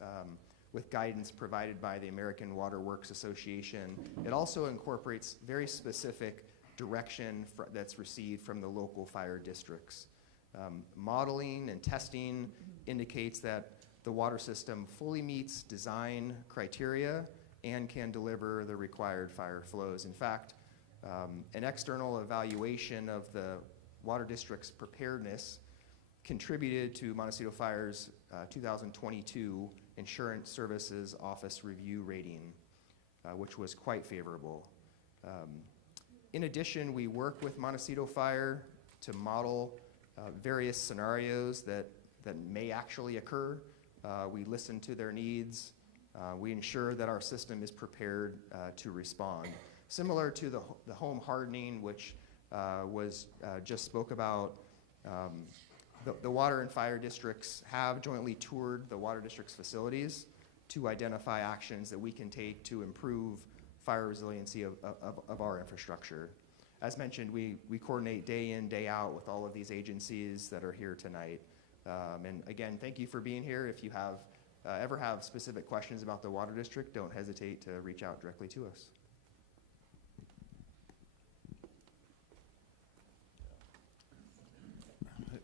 with guidance provided by the American Water Works Association, it also incorporates very specific direction that's received from the local fire districts. Modeling and testing indicates that the water system fully meets design criteria and can deliver the required fire flows. In fact, an external evaluation of the Water District's preparedness contributed to Montecito Fire's 2022 Insurance Services Office Review rating, which was quite favorable. In addition, we work with Montecito Fire to model various scenarios that may actually occur. We listen to their needs. We ensure that our system is prepared to respond. Similar to the home hardening, which was just spoke about, the water and fire districts have jointly toured the water district's facilities to identify actions that we can take to improve fire resiliency of our infrastructure. As mentioned, we coordinate day in, day out with all of these agencies that are here tonight. And again, thank you for being here. If you have ever have specific questions about the water district, don't hesitate to reach out directly to us.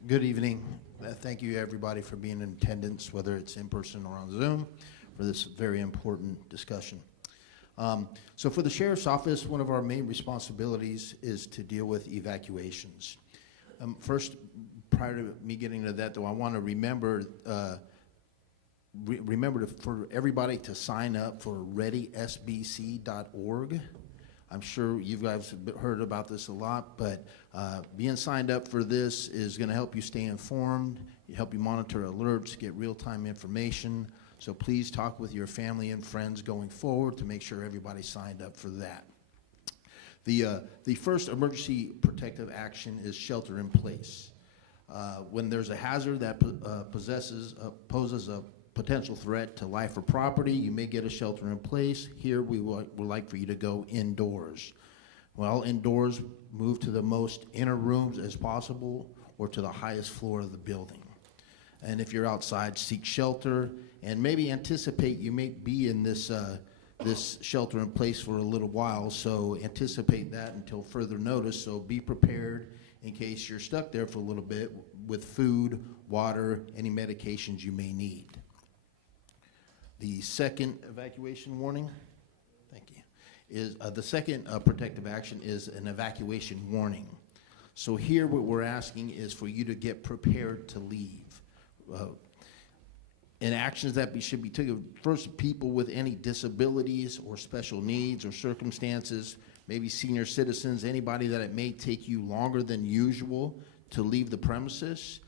Good evening. Thank you, everybody, for being in attendance, whether it's in person or on Zoom, for this very important discussion. So for the Sheriff's Office, one of our main responsibilities is to deal with evacuations. First, prior to me getting to that, though, I want to remember for everybody to sign up for readysbc.org. I'm sure you guys have heard about this a lot, but being signed up for this is going to help you stay informed, help you monitor alerts, get real-time information. So please talk with your family and friends going forward to make sure everybody's signed up for that. The first emergency protective action is shelter in place. When there's a hazard that poses a potential threat to life or property, you may get a shelter in place. Here we would like for you to go indoors. Well, indoors, move to the most inner rooms as possible or to the highest floor of the building. And if you're outside, seek shelter and maybe anticipate you may be in this shelter in place for a little while, so anticipate that until further notice. So be prepared in case you're stuck there for a little bit with food, water, any medications you may need. The second evacuation warning, thank you, is the second protective action is an evacuation warning. So here what we're asking is for you to get prepared to leave. And actions that should be taken, first, people with any disabilities or special needs or circumstances, maybe senior citizens, anybody that it may take you longer than usual to leave the premises.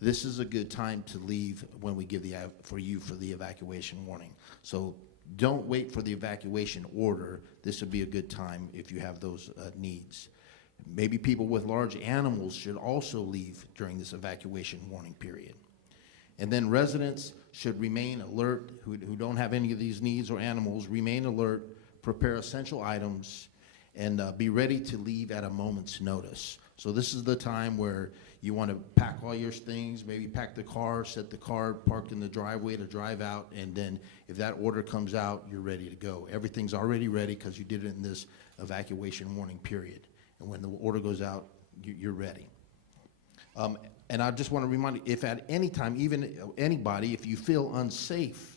This is a good time to leave when we give for the evacuation warning. So don't wait for the evacuation order. This would be a good time if you have those needs. Maybe people with large animals should also leave during this evacuation warning period. And then residents should remain alert, who don't have any of these needs or animals, remain alert, prepare essential items, and be ready to leave at a moment's notice. So this is the time where you want to pack all your things, maybe pack the car, set the car parked in the driveway to drive out, and then if that order comes out, you're ready to go. Everything's already ready because you did it in this evacuation warning period. And when the order goes out, you're ready. And I just want to remind you, if at any time, even anybody, if you feel unsafe,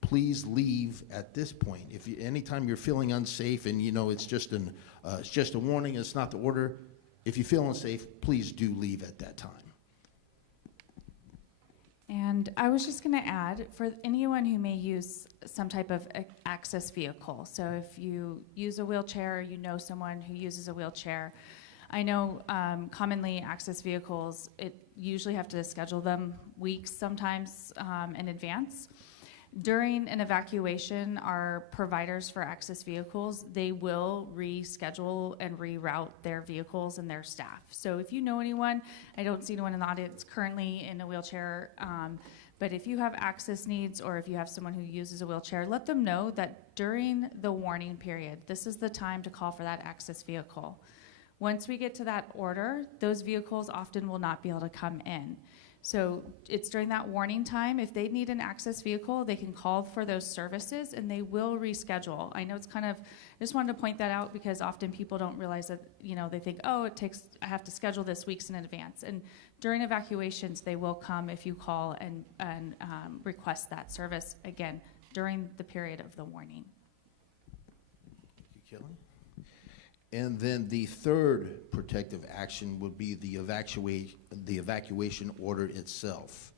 please leave at this point. If anytime you're feeling unsafe and you know it's just a warning, it's not the order, if you feel unsafe, please do leave at that time. And I was just going to add, for anyone who may use some type of access vehicle, so if you use a wheelchair or you know someone who uses a wheelchair, I know commonly access vehicles, it usually have to schedule them weeks sometimes in advance. During an evacuation, our providers for access vehicles, they will reschedule and reroute their vehicles and their staff. So if you know anyone, I don't see anyone in the audience currently in a wheelchair, but if you have access needs or if you have someone who uses a wheelchair, let them know that during the warning period, this is the time to call for that access vehicle. Once we get to that order, those vehicles often will not be able to come in. So it's during that warning time. If they need an access vehicle, they can call for those services and they will reschedule. I know it's kind of, I just wanted to point that out because often people don't realize that, they think, oh, I have to schedule this weeks in advance. And during evacuations, they will come if you call and request that service, again, during the period of the warning. Thank you, Kelly. And then the third protective action would be the evacuation order itself.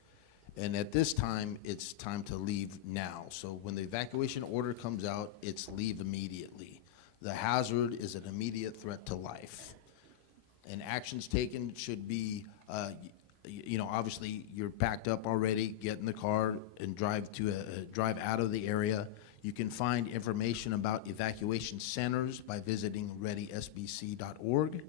And at this time, it's time to leave now. So when the evacuation order comes out, it's leave immediately. The hazard is an immediate threat to life. And actions taken should be, obviously you're packed up already, get in the car and drive out of the area. You can find information about evacuation centers by visiting readysbc.org.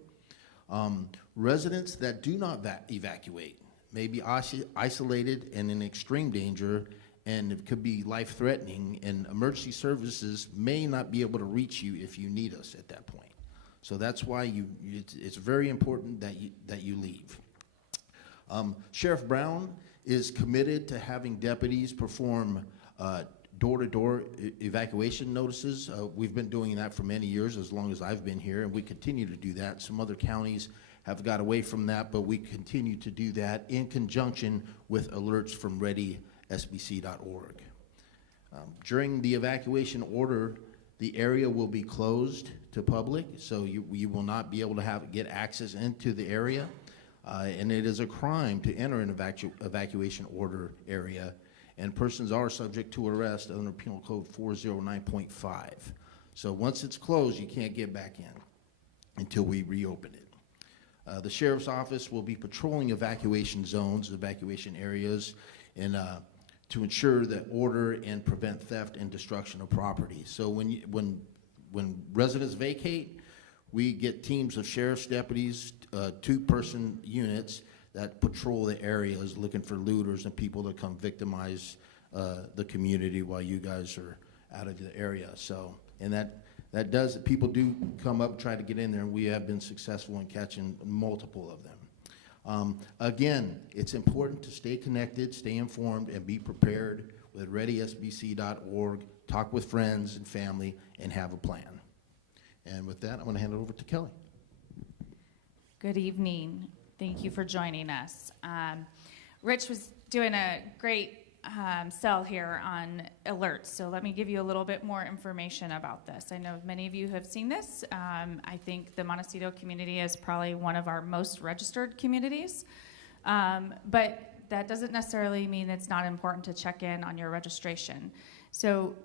Residents that do not evacuate may be isolated and in extreme danger, and it could be life-threatening, and emergency services may not be able to reach you if you need us at that point. So that's why it's very important that you leave. Sheriff Brown is committed to having deputies perform door-to-door evacuation notices. We've been doing that for many years, as long as I've been here, and we continue to do that. Some other counties have got away from that, but we continue to do that in conjunction with alerts from readysbc.org. During the evacuation order, the area will be closed to public, so you will not be able to get access into the area, and it is a crime to enter an evacuation order area, and persons are subject to arrest under Penal Code 409.5. So once it's closed, you can't get back in until we reopen it. The Sheriff's Office will be patrolling evacuation zones, evacuation areas, and to ensure that order and prevent theft and destruction of property. So when residents vacate, we get teams of sheriff's deputies, two-person units that patrol the areas looking for looters and people that come victimize the community while you guys are out of the area. So, and that does, people do come up, try to get in there, and we have been successful in catching multiple of them. Again, it's important to stay connected, stay informed, and be prepared with readysbc.org, talk with friends and family, and have a plan. And with that, I'm going to hand it over to Kelly. Good evening. Thank you for joining us. Rich was doing a great sell here on alerts, so let me give you a little bit more information about this. I know many of you have seen this. I think the Montecito community is probably one of our most registered communities, but that doesn't necessarily mean it's not important to check in on your registration. So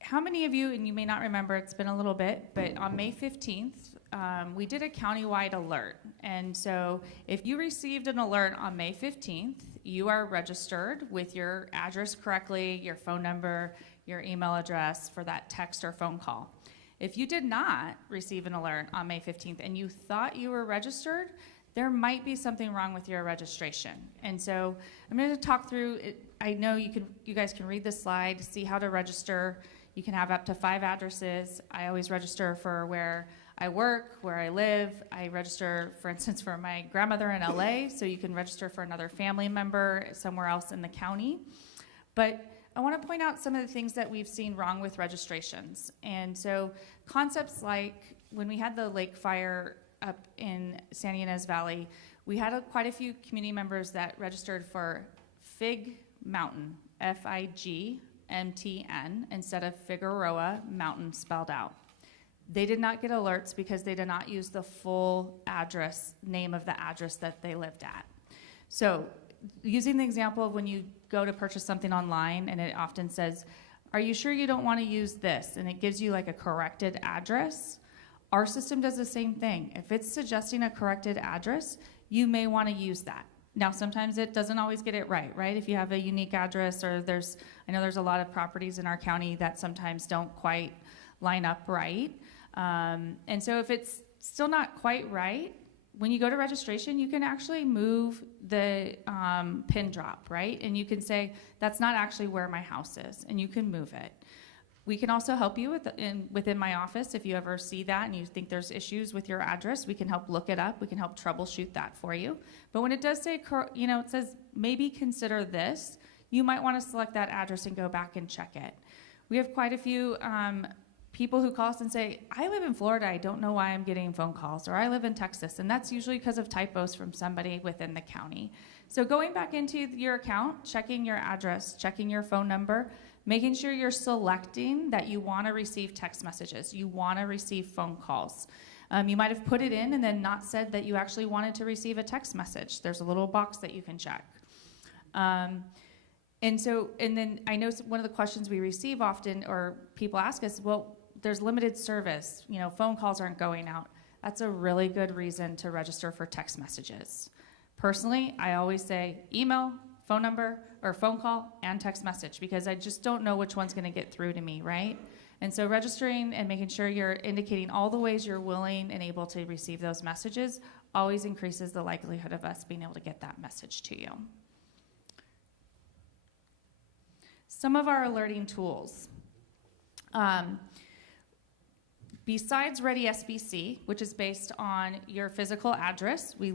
how many of you, and you may not remember, it's been a little bit, but on May 15th, we did a countywide alert. And so if you received an alert on May 15th, you are registered with your address correctly, your phone number, your email address for that text or phone call. If you did not receive an alert on May 15th and you thought you were registered, there might be something wrong with your registration. And so I'm going to talk through it. I know you guys can read this slide, see how to register. You can have up to 5 addresses. I always register for where I work, where I live. I register, for instance, for my grandmother in LA, so you can register for another family member somewhere else in the county. But I want to point out some of the things that we've seen wrong with registrations. And so concepts like when we had the lake fire up in San Ynez Valley, we had quite a few community members that registered for Fig Mountain, FIGMTN, instead of Figueroa Mountain spelled out. They did not get alerts because they did not use the full address, name of the address that they lived at. So using the example of when you go to purchase something online and it often says, are you sure you don't want to use this? And it gives you like a corrected address. Our system does the same thing. If it's suggesting a corrected address, you may want to use that. Now, sometimes it doesn't always get it right? If you have a unique address, or I know there's a lot of properties in our county that sometimes don't quite line up right. And so if it's still not quite right, when you go to registration, you can actually move the pin drop, right? And you can say, that's not actually where my house is, and you can move it. We can also help you within my office. If you ever see that and you think there's issues with your address, we can help look it up. We can help troubleshoot that for you. But when it does say, it says maybe consider this, you might want to select that address and go back and check it. We have quite a few people who call us and say, I live in Florida, I don't know why I'm getting phone calls, or I live in Texas, and that's usually because of typos from somebody within the county. So going back into your account, checking your address, checking your phone number, making sure you're selecting that you want to receive text messages, you want to receive phone calls. You might have put it in and then not said that you actually wanted to receive a text message. There's a little box that you can check. And then I know one of the questions we receive often, or people ask us, well, there's limited service, phone calls aren't going out. That's a really good reason to register for text messages. Personally, I always say email, phone number, or phone call, and text message, because I just don't know which one's gonna get through to me, right? And so registering and making sure you're indicating all the ways you're willing and able to receive those messages always increases the likelihood of us being able to get that message to you. Some of our alerting tools. Besides Ready SBC, which is based on your physical address, we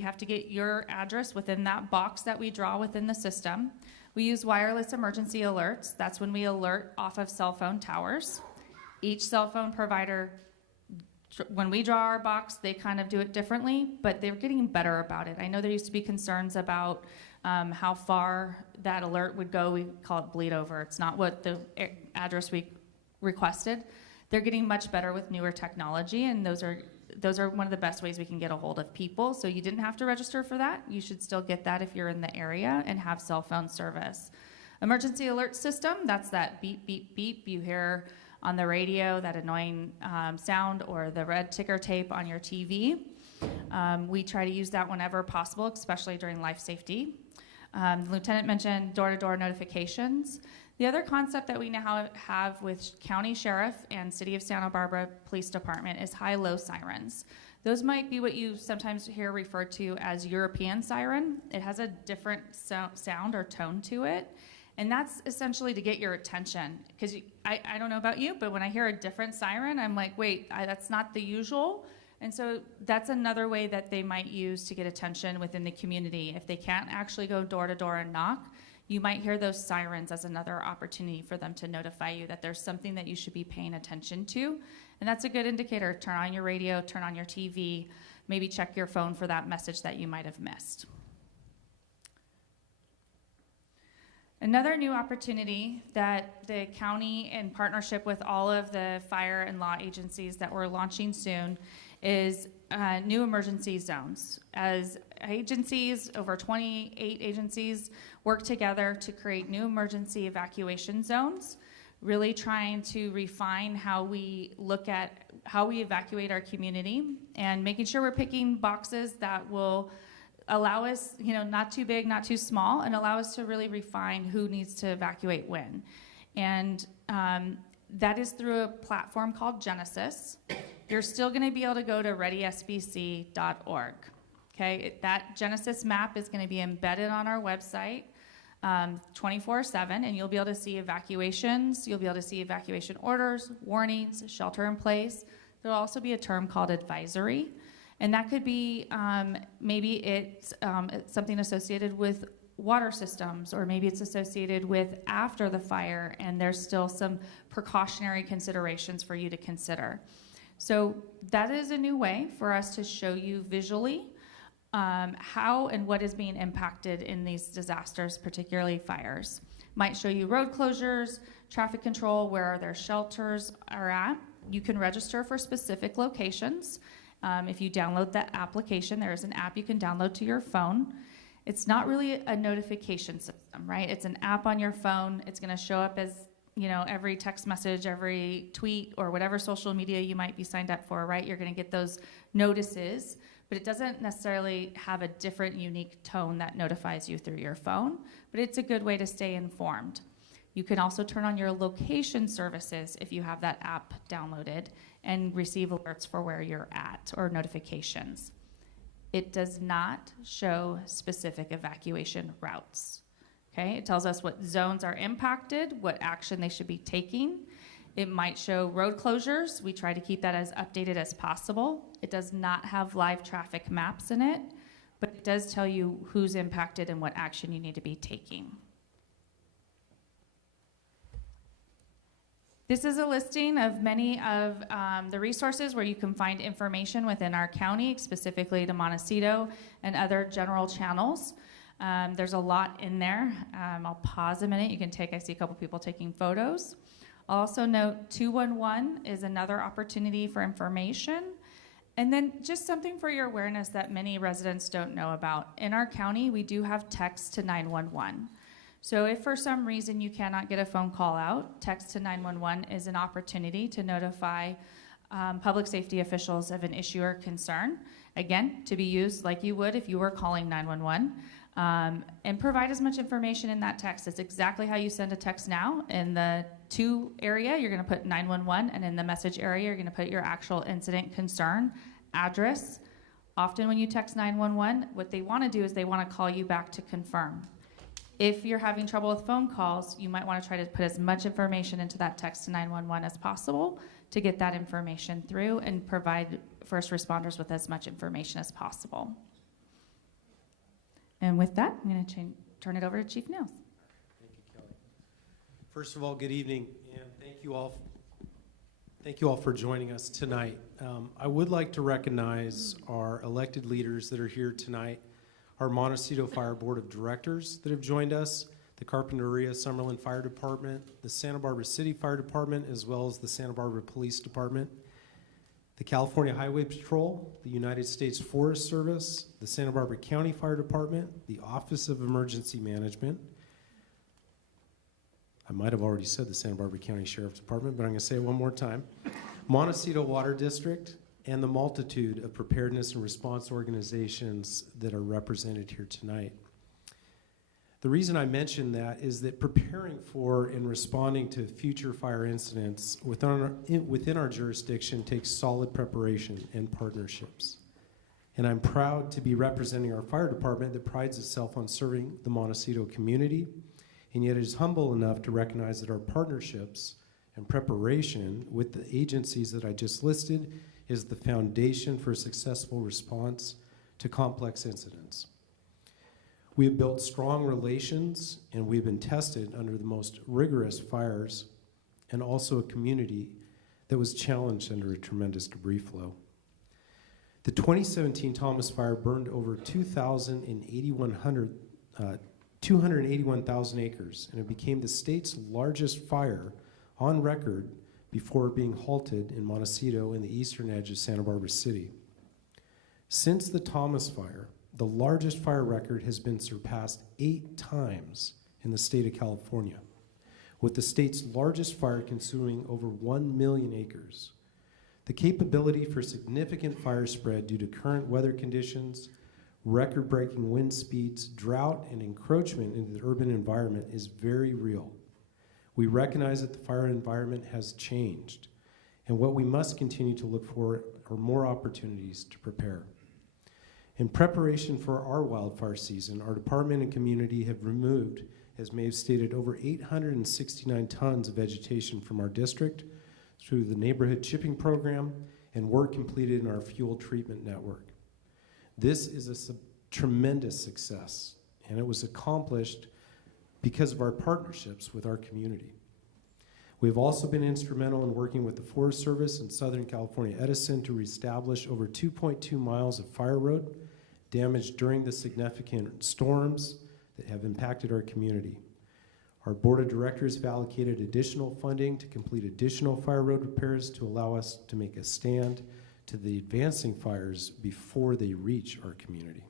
have to get your address within that box that we draw within the system. We use wireless emergency alerts. That's when we alert off of cell phone towers. Each cell phone provider, when we draw our box, they kind of do it differently, but they're getting better about it. I know there used to be concerns about how far that alert would go. We call it bleed over. It's not what the address we requested. They're getting much better with newer technology, and those are one of the best ways we can get a hold of people. So you didn't have to register for that. You should still get that if you're in the area and have cell phone service. Emergency alert system, that's that beep, beep, beep you hear on the radio, that annoying sound, or the red ticker tape on your TV. We try to use that whenever possible, especially during life safety. The lieutenant mentioned door-to-door notifications. The other concept that we now have with County Sheriff and City of Santa Barbara Police Department is high-low sirens. Those might be what you sometimes hear referred to as European siren. It has a different sound or tone to it, and that's essentially to get your attention. Because I don't know about you, but when I hear a different siren, I'm like, wait, that's not the usual. And so that's another way that they might use to get attention within the community. If they can't actually go door to door and knock, you might hear those sirens as another opportunity for them to notify you that there's something that you should be paying attention to. And that's a good indicator. Turn on your radio, turn on your TV, maybe check your phone for that message that you might have missed. Another new opportunity that the county, in partnership with all of the fire and law agencies that we're launching soon, is new emergency zones. As agencies, over 28 agencies, work together to create new emergency evacuation zones, really trying to refine how we look at how we evacuate our community, and making sure we're picking boxes that will allow us, not too big, not too small, and allow us to really refine who needs to evacuate when. And that is through a platform called Genesis. You're still going to be able to go to readysbc.org. Okay, that Genesis map is going to be embedded on our website 24/7, and you'll be able to see evacuations. You'll be able to see evacuation orders, warnings, shelter in place. There'll also be a term called advisory, and that could be maybe it's something associated with water systems, or maybe it's associated with after the fire, and there's still some precautionary considerations for you to consider. So that is a new way for us to show you visually how and what is being impacted in these disasters, particularly fires. Might show you road closures, traffic control, where their shelters are at. You can register for specific locations. If you download that application, there is an app you can download to your phone. It's not really a notification system, right? It's an app on your phone. It's going to show up as every text message, every tweet, or whatever social media you might be signed up for, right? You're going to get those notices, but it doesn't necessarily have a different, unique tone that notifies you through your phone, but it's a good way to stay informed. You can also turn on your location services if you have that app downloaded and receive alerts for where you're at or notifications. It does not show specific evacuation routes. Okay, it tells us what zones are impacted, what action they should be taking. It might show road closures. We try to keep that as updated as possible. It does not have live traffic maps in it, but it does tell you who's impacted and what action you need to be taking. This is a listing of many of the resources where you can find information within our county, specifically to Montecito and other general channels. There's a lot in there. I'll pause a minute. You can I see a couple people taking photos. I'll also note 211 is another opportunity for information. And then just something for your awareness that many residents don't know about. In our county, we do have text to 911. So if for some reason you cannot get a phone call out, text to 911 is an opportunity to notify public safety officials of an issue or concern. Again, to be used like you would if you were calling 911. And provide as much information in that text. It's exactly how you send a text now. In the to area, you're going to put 911, and in the message area, you're going to put your actual incident, concern, address. Often when you text 911, what they want to do is they want to call you back to confirm. If you're having trouble with phone calls, you might want to try to put as much information into that text to 911 as possible to get that information through and provide first responders with as much information as possible. And with that, I'm going to turn it over to Chief Nils. Thank you, Kelly. First of all, good evening, and thank you all for joining us tonight. I would like to recognize our elected leaders that are here tonight, our Montecito Fire Board of Directors that have joined us, the Carpinteria Summerlin Fire Department, the Santa Barbara City Fire Department, as well as the Santa Barbara Police Department, the California Highway Patrol, the United States Forest Service, the Santa Barbara County Fire Department, the Office of Emergency Management. I might have already said the Santa Barbara County Sheriff's Department, but I'm going to say it one more time. Montecito Water District, and the multitude of preparedness and response organizations that are represented here tonight. The reason I mention that is that preparing for and responding to future fire incidents within our jurisdiction takes solid preparation and partnerships. And I'm proud to be representing our fire department that prides itself on serving the Montecito community, and yet is humble enough to recognize that our partnerships and preparation with the agencies that I just listed is the foundation for a successful response to complex incidents. We have built strong relations, and we've been tested under the most rigorous fires, and also a community that was challenged under a tremendous debris flow. The 2017 Thomas Fire burned over 281,000 acres, and it became the state's largest fire on record before being halted in Montecito in the eastern edge of Santa Barbara City. Since the Thomas Fire, the largest fire record has been surpassed 8 times in the state of California, with the state's largest fire consuming over 1 million acres. The capability for significant fire spread due to current weather conditions, record-breaking wind speeds, drought, and encroachment into the urban environment is very real. We recognize that the fire environment has changed, and what we must continue to look for are more opportunities to prepare. In preparation for our wildfire season, our department and community have removed, as Maeve stated, over 869 tons of vegetation from our district through the neighborhood chipping program and work completed in our fuel treatment network. This is a tremendous success, and it was accomplished because of our partnerships with our community. We have also been instrumental in working with the Forest Service in Southern California Edison to reestablish over 2.2 miles of fire road damaged during the significant storms that have impacted our community. Our board of directors have allocated additional funding to complete additional fire road repairs to allow us to make a stand to the advancing fires before they reach our community.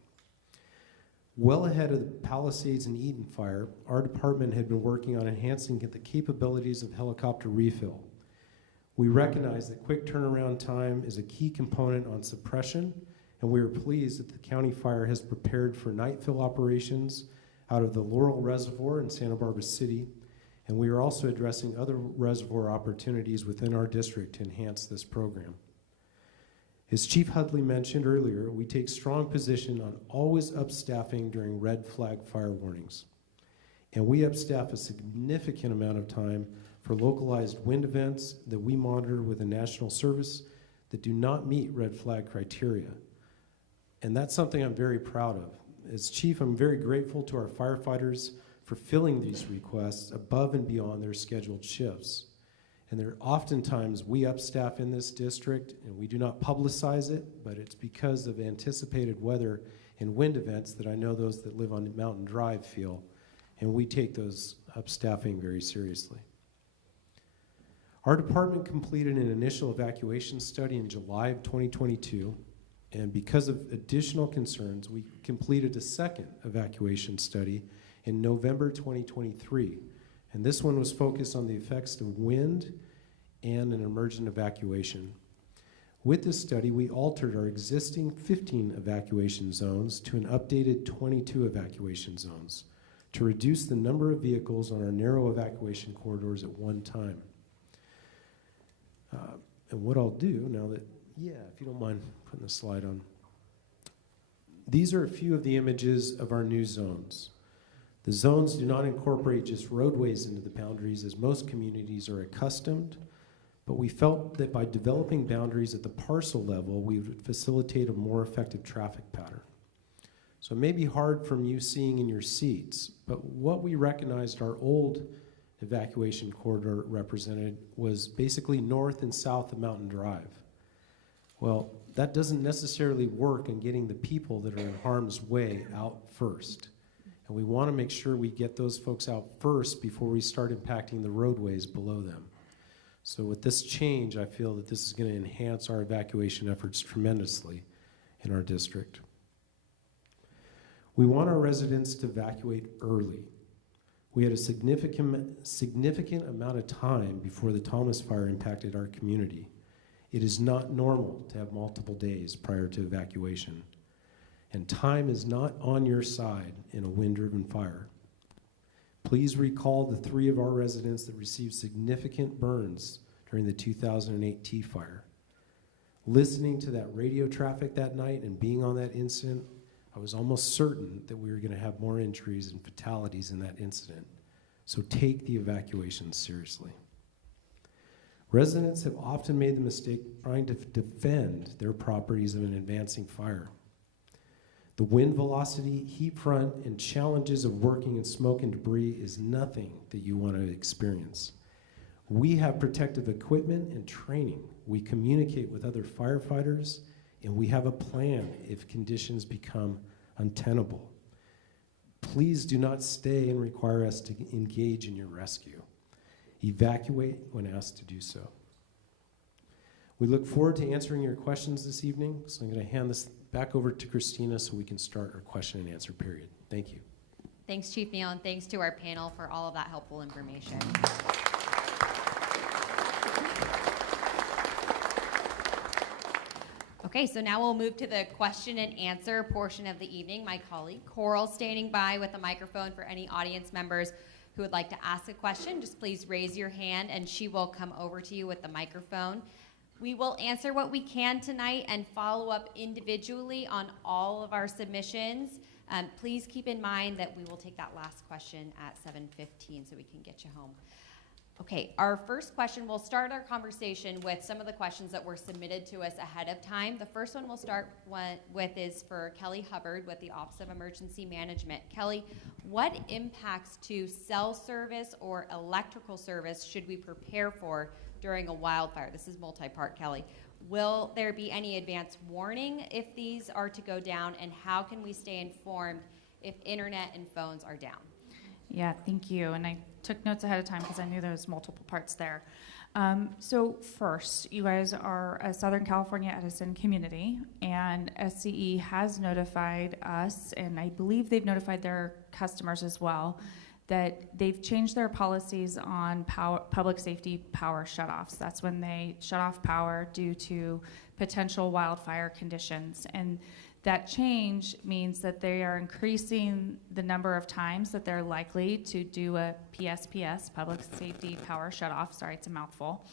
Well ahead of the Palisades and Eden fire, our department had been working on enhancing the capabilities of helicopter refill. We recognize that quick turnaround time is a key component on suppression, and we are pleased that the county fire has prepared for night fill operations out of the Laurel Reservoir in Santa Barbara City, and we are also addressing other reservoir opportunities within our district to enhance this program. As Chief Hudley mentioned earlier, we take strong position on always upstaffing during red flag fire warnings. And we upstaff a significant amount of time for localized wind events that we monitor with a national service that do not meet red flag criteria. And that's something I'm very proud of. As Chief, I'm very grateful to our firefighters for filling these requests above and beyond their scheduled shifts. And there are oftentimes we upstaff in this district, and we do not publicize it, but it's because of anticipated weather and wind events that I know those that live on Mountain Drive feel, and we take those upstaffing very seriously. Our department completed an initial evacuation study in July of 2022, and because of additional concerns, we completed a second evacuation study in November 2023. And this one was focused on the effects of wind and an emergent evacuation. With this study, we altered our existing 15 evacuation zones to an updated 22 evacuation zones to reduce the number of vehicles on our narrow evacuation corridors at one time. And what I'll do now that, if you don't mind putting the slide on. These are a few of the images of our new zones. The zones do not incorporate just roadways into the boundaries as most communities are accustomed, but we felt that by developing boundaries at the parcel level, we would facilitate a more effective traffic pattern. So it may be hard from you seeing in your seats, but what we recognized our old evacuation corridor represented was basically north and south of Mountain Drive. Well, that doesn't necessarily work in getting the people that are in harm's way out first. And we want to make sure we get those folks out first before we start impacting the roadways below them. So with this change, I feel that this is going to enhance our evacuation efforts tremendously in our district. We want our residents to evacuate early. We had a significant amount of time before the Thomas Fire impacted our community. It is not normal to have multiple days prior to evacuation. And time is not on your side in a wind-driven fire. Please recall the 3 of our residents that received significant burns during the 2008 T fire. Listening to that radio traffic that night and being on that incident, I was almost certain that we were going to have more injuries and fatalities in that incident. So take the evacuation seriously. Residents have often made the mistake trying to defend their properties of an advancing fire. The wind velocity, heat front, and challenges of working in smoke and debris is nothing that you want to experience. We have protective equipment and training. We communicate with other firefighters, and we have a plan if conditions become untenable. Please do not stay and require us to engage in your rescue. Evacuate when asked to do so. We look forward to answering your questions this evening, so I'm going to hand this back over to Christina so we can start our question and answer period. Thank you. Thanks, Chief Neal, and thanks to our panel for all of that helpful information. Okay, so now we'll move to the question and answer portion of the evening. My colleague Coral standing by with a microphone for any audience members who would like to ask a question. Just please raise your hand and she will come over to you with the microphone. We will answer what we can tonight and follow up individually on all of our submissions. Please keep in mind that we will take that last question at 7:15 so we can get you home. Okay, our first question, we'll start our conversation with some of the questions that were submitted to us ahead of time. The first one we'll start with is for Kelly Hubbard with the Office of Emergency Management. Kelly, what impacts to cell service or electrical service should we prepare for during a wildfire? This is multi-part, Kelly. Will there be any advance warning if these are to go down, and how can we stay informed if internet and phones are down? Yeah, thank you. And I took notes ahead of time because I knew there was multiple parts there. So first, you guys are a Southern California Edison community, and SCE has notified us, and I believe they've notified their customers as well, that they've changed their policies on public safety power shutoffs. That's when they shut off power due to potential wildfire conditions. And that change means that they are increasing the number of times that they're likely to do a PSPS, public safety power shutoff. Sorry, it's a mouthful.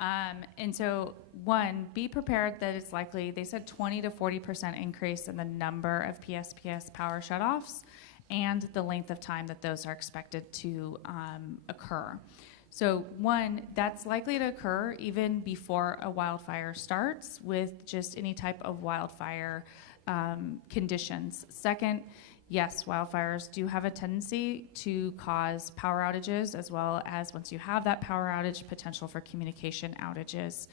And so, one, be prepared that it's likely, they said 20 to 40% increase in the number of PSPS power shutoffs and the length of time that those are expected to occur. So one, that's likely to occur even before a wildfire starts with just any type of wildfire conditions. Second, yes, wildfires do have a tendency to cause power outages, as well as, once you have that power outage, potential for communication outages.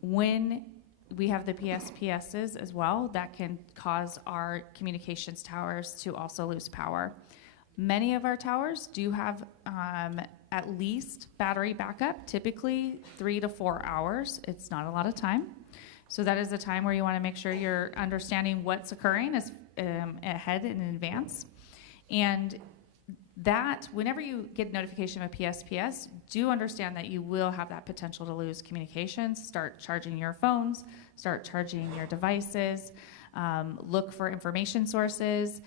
When we have the PSPSs as well, that can cause our communications towers to also lose power. Many of our towers do have at least battery backup, typically 3 to 4 hours. It's not a lot of time. So that is the time where you want to make sure you're understanding what's occurring ahead and in advance. And that, whenever you get notification of a PSPS, do understand that you will have that potential to lose communications. Start charging your phones, start charging your devices, look for information sources.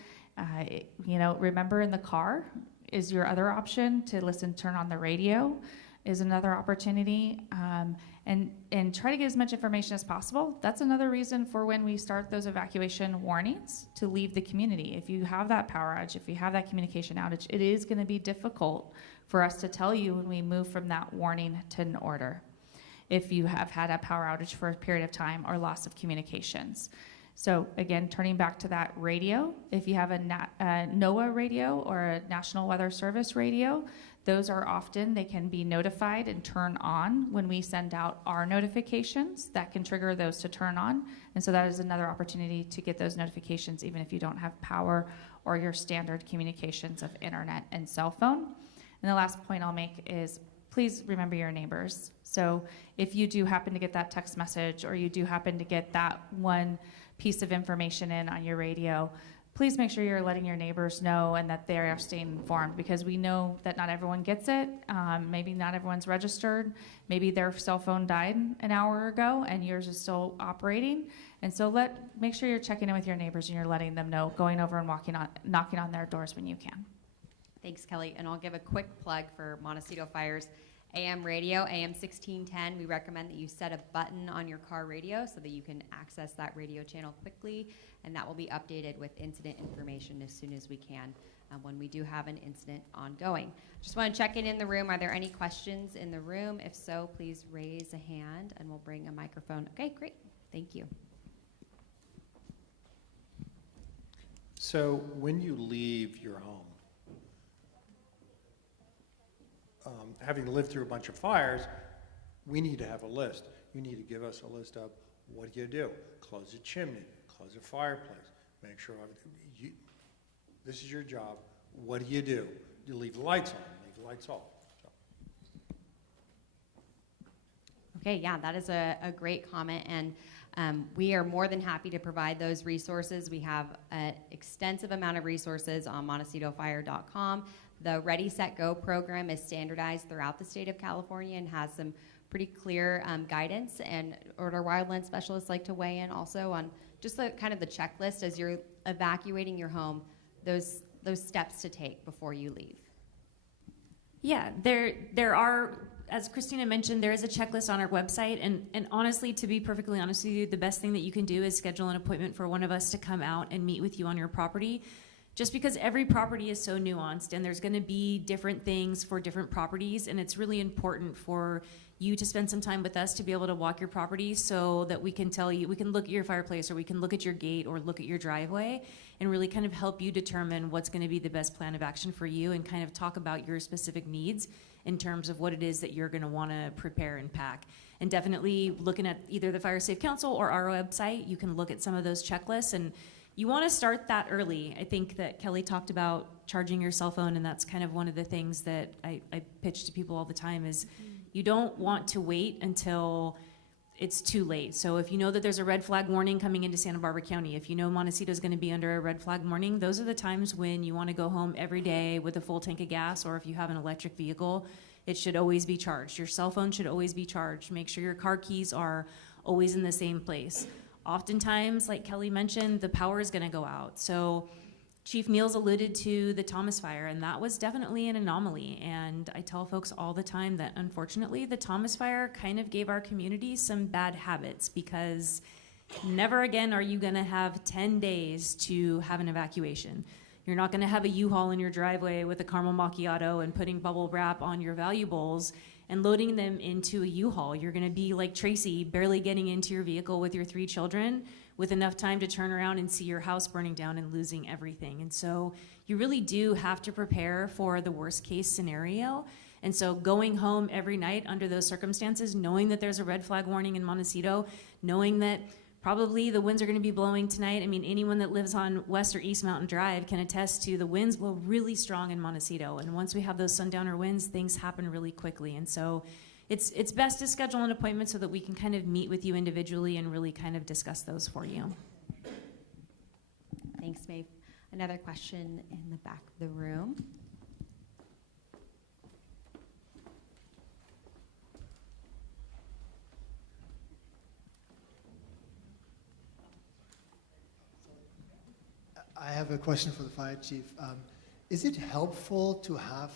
Remember, in the car is your other option to listen, turn on the radio is another opportunity, and try to get as much information as possible. That's another reason for when we start those evacuation warnings to leave the community. If you have that power outage, if you have that communication outage, it is going to be difficult for us to tell you when we move from that warning to an order if you have had a power outage for a period of time or loss of communications. So again, turning back to that radio, if you have a NOAA radio or a National Weather Service radio, those are often, they can be notified and turn on when we send out our notifications. That can trigger those to turn on. And so that is another opportunity to get those notifications even if you don't have power or your standard communications of internet and cell phone. And the last point I'll make is please remember your neighbors. So if you do happen to get that text message or you do happen to get that one piece of information in on your radio, please make sure you're letting your neighbors know and that they are staying informed, because we know that not everyone gets it. Maybe not everyone's registered. Maybe their cell phone died an hour ago and yours is still operating. And so make sure you're checking in with your neighbors and you're letting them know, going over and knocking on their doors when you can. Thanks, Kelly. And I'll give a quick plug for Montecito Fire's AM radio, AM 1610. We recommend that you set a button on your car radio so that you can access that radio channel quickly, and that will be updated with incident information as soon as we can when we do have an incident ongoing. Just want to check in the room. Are there any questions in the room? If so, please raise a hand and we'll bring a microphone. Okay, great. Thank you. So when you leave your home, having lived through a bunch of fires, we need to have a list. You need to give us a list of what do you do? Close a chimney, close a fireplace, make sure this is your job. What do? You leave the lights on, leave the lights off. So. Okay, yeah, that is a great comment, and we are more than happy to provide those resources. We have an extensive amount of resources on MontecitoFire.com. The Ready, Set, Go program is standardized throughout the state of California and has some pretty clear guidance, and our wildland specialists like to weigh in also on just the kind of the checklist as you're evacuating your home, those steps to take before you leave. Yeah, there are, as Christina mentioned, there is a checklist on our website, and honestly, to be perfectly honest with you, the best thing that you can do is schedule an appointment for one of us to come out and meet with you on your property. Just because every property is so nuanced and there's going to be different things for different properties, and it's really important for you to spend some time with us to be able to walk your property so that we can tell you, we can look at your fireplace or we can look at your gate or look at your driveway and really kind of help you determine what's going to be the best plan of action for you and kind of talk about your specific needs in terms of what it is that you're going to want to prepare and pack. And definitely looking at either the Fire Safe Council or our website, you can look at some of those checklists, and you want to start that early. I think that Kelly talked about charging your cell phone, and that's kind of one of the things that I pitch to people all the time is you don't want to wait until it's too late. So if you know that there's a red flag warning coming into Santa Barbara County, if you know Montecito is going to be under a red flag warning, those are the times when you want to go home every day with a full tank of gas, or if you have an electric vehicle, it should always be charged. Your cell phone should always be charged. Make sure your car keys are always in the same place. Oftentimes, like Kelly mentioned, the power is going to go out. So Chief Niels alluded to the Thomas Fire, and that was definitely an anomaly. And I tell folks all the time that unfortunately the Thomas Fire kind of gave our community some bad habits, because never again are you going to have 10 days to have an evacuation. You're not going to have a U-Haul in your driveway with a caramel macchiato and putting bubble wrap on your valuables and loading them into a U-Haul. You're going to be like Tracy, barely getting into your vehicle with your 3 children with enough time to turn around and see your house burning down and losing everything. And so you really do have to prepare for the worst case scenario. And so going home every night under those circumstances, knowing that there's a red flag warning in Montecito, knowing that probably the winds are going to be blowing tonight. I mean, anyone that lives on West or East Mountain Drive can attest to the winds blow really strong in Montecito. And once we have those sundowner winds, things happen really quickly. And so it's best to schedule an appointment so that we can kind of meet with you individually and really kind of discuss those for you. Thanks, Maeve. Another question in the back of the room. I have a question for the fire chief. Is it helpful to have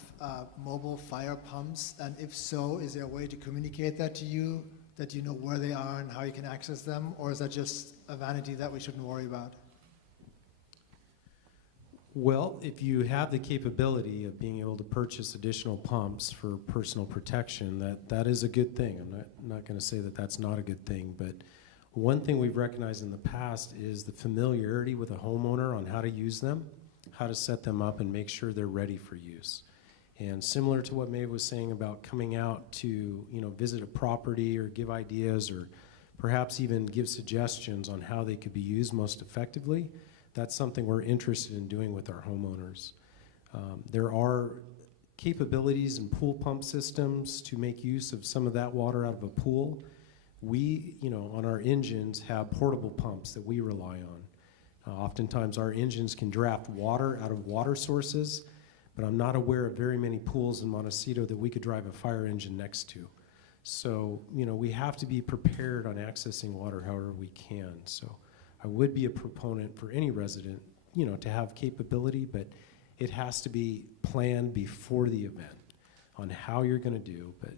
mobile fire pumps? And if so, is there a way to communicate that to you, that you know where they are and how you can access them? Or is that just a vanity that we shouldn't worry about? Well, if you have the capability of being able to purchase additional pumps for personal protection, that is a good thing. I'm not going to say that that's not a good thing, but one thing we've recognized in the past is the familiarity with a homeowner on how to use them, how to set them up and make sure they're ready for use. And similar to what Maeve was saying about coming out to, visit a property or give ideas or perhaps even give suggestions on how they could be used most effectively, that's something we're interested in doing with our homeowners. There are capabilities in pool pump systems to make use of some of that water out of a pool. We, on our engines have portable pumps that we rely on. Oftentimes our engines can draft water out of water sources, but I'm not aware of very many pools in Montecito that we could drive a fire engine next to. So, we have to be prepared on accessing water however we can. So I would be a proponent for any resident, to have capability, but it has to be planned before the event on how you're going to do. But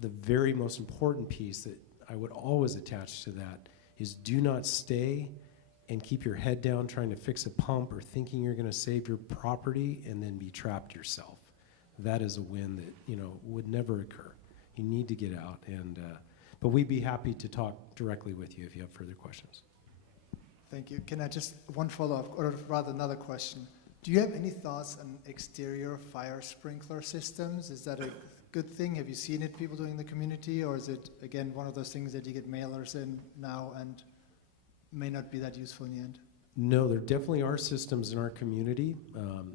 the very most important piece that I would always attach to that is do not stay and keep your head down trying to fix a pump or thinking you're going to save your property and then be trapped yourself. That is a win that, would never occur. You need to get out, but we'd be happy to talk directly with you if you have further questions. Thank you. Can I just, one follow-up, or rather another question. Do you have any thoughts on exterior fire sprinkler systems? Is that a good thing? Have you seen it, people doing in the community? Or is it, again, one of those things that you get mailers in now and may not be that useful in the end? No, there definitely are systems in our community.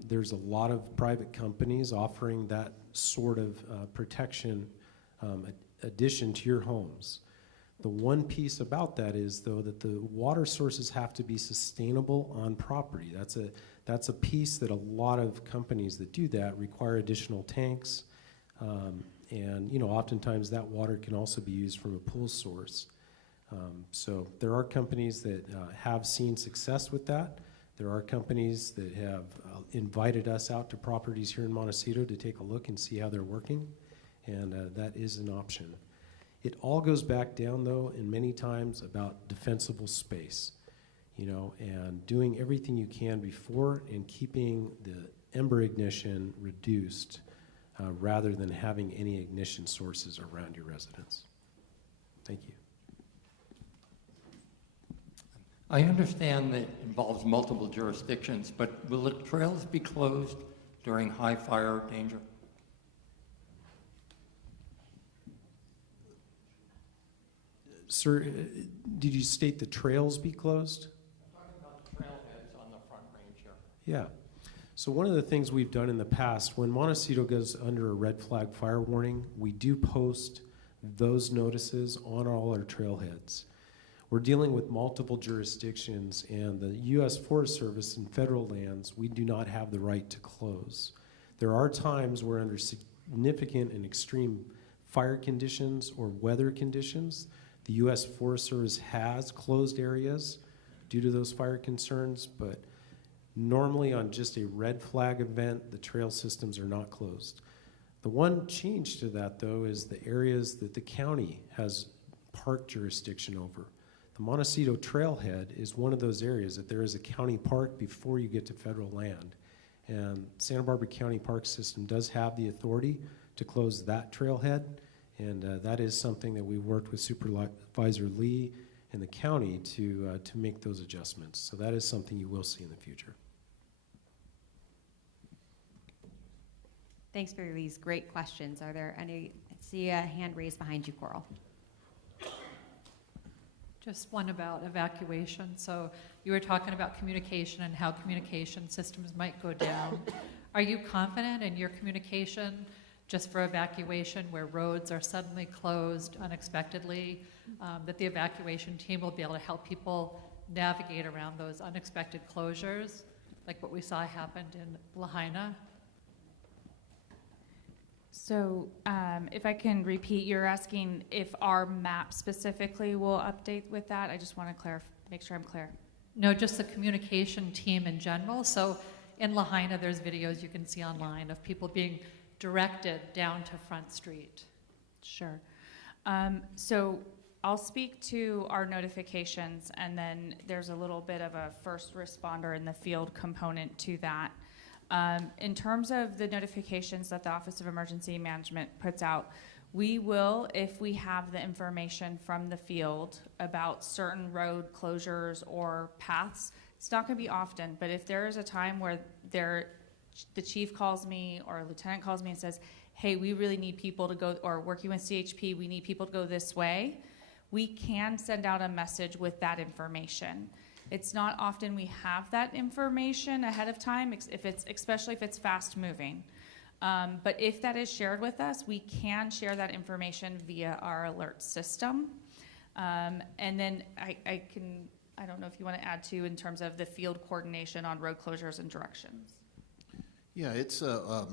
There's a lot of private companies offering that sort of protection addition to your homes. The one piece about that is, though, that the water sources have to be sustainable on property. That's a piece that a lot of companies that do that require additional tanks, and oftentimes that water can also be used from a pool source. So there are companies that have seen success with that. There are companies that have invited us out to properties here in Montecito to take a look and see how they're working, and that is an option. It all goes back down, though, and many times about defensible space, and doing everything you can before and keeping the ember ignition reduced rather than having any ignition sources around your residence. Thank you. I understand that it involves multiple jurisdictions, but will the trails be closed during high fire danger? Sir, did you state the trails be closed? I'm talking about the trailheads on the Front Range here. Yeah. So one of the things we've done in the past, when Montecito goes under a red flag fire warning, we do post those notices on all our trailheads. We're dealing with multiple jurisdictions, and the U.S. Forest Service and federal lands, we do not have the right to close. There are times where under significant and extreme fire conditions or weather conditions, the U.S. Forest Service has closed areas due to those fire concerns, but normally on just a red flag event, the trail systems are not closed. The one change to that, though, is the areas that the county has park jurisdiction over. The Montecito Trailhead is one of those areas that there is a county park before you get to federal land. And Santa Barbara County Park System does have the authority to close that trailhead. And that is something that we worked with Supervisor Lee and the county to make those adjustments. So that is something you will see in the future. Thanks for these great questions. Are there any? I see a hand raised behind you, Coral. Just one about evacuation. So you were talking about communication and how communication systems might go down. Are you confident in your communication just for evacuation where roads are suddenly closed unexpectedly, that the evacuation team will be able to help people navigate around those unexpected closures, like what we saw happened in Lahaina? So if I can repeat, you're asking if our map specifically will update with that? I just want to make sure I'm clear. No, just the communication team in general. So in Lahaina, there's videos you can see online of people being directed down to Front Street. Sure. So I'll speak to our notifications, and then there's a little bit of a first responder in the field component to that. In terms of the notifications that the Office of Emergency Management puts out, we will, if we have the information from the field about certain road closures or paths, it's not going to be often, but if there is a time where the chief calls me or a lieutenant calls me and says, hey, we really need people to go, or working with CHP, we need people to go this way, we can send out a message with that information. It's not often we have that information ahead of time, especially if it's fast moving. But if that is shared with us, we can share that information via our alert system. And then I don't know if you want to add to in terms of the field coordination on road closures and directions. Yeah, it's a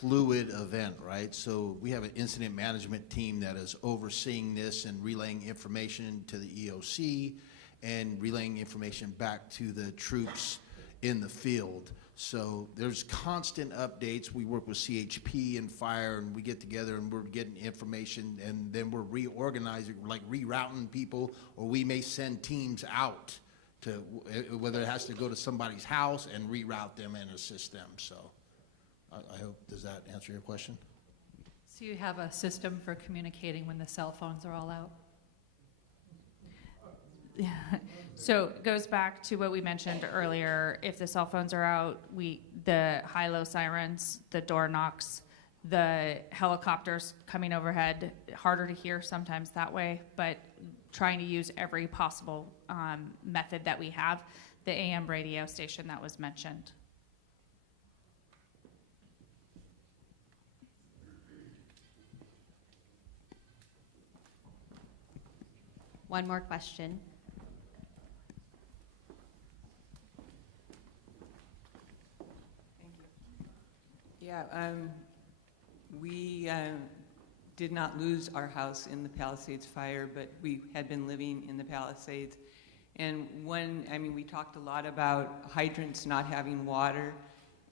fluid event, right? So we have an incident management team that is overseeing this and relaying information to the EOC and relaying information back to the troops in the field. So there's constant updates. We work with CHP and fire, and we get together and we're getting information, and then we're reorganizing, like rerouting people, or we may send teams out to, whether it has to go to somebody's house and reroute them and assist them. So I hope, does that answer your question? So you have a system for communicating when the cell phones are all out? Yeah. So it goes back to what we mentioned earlier. If the cell phones are out, the high-low sirens, the door knocks, the helicopters coming overhead, harder to hear sometimes that way, but trying to use every possible method that we have. The AM radio station that was mentioned. One more question. Yeah, we did not lose our house in the Palisades fire, but we had been living in the Palisades. And we talked a lot about hydrants not having water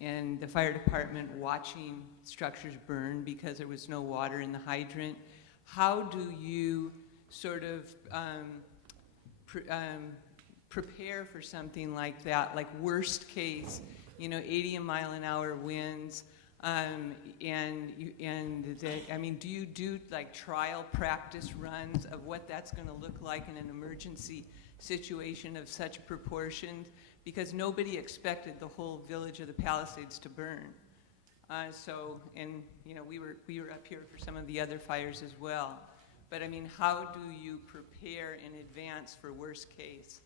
and the fire department watching structures burn because there was no water in the hydrant. How do you sort of prepare for something like that, like worst case, 80-mile-an-hour winds, do you do like trial practice runs of what that's going to look like in an emergency situation of such proportions? Because nobody expected the whole village of the Palisades to burn. We were up here for some of the other fires as well. But how do you prepare in advance for worst case?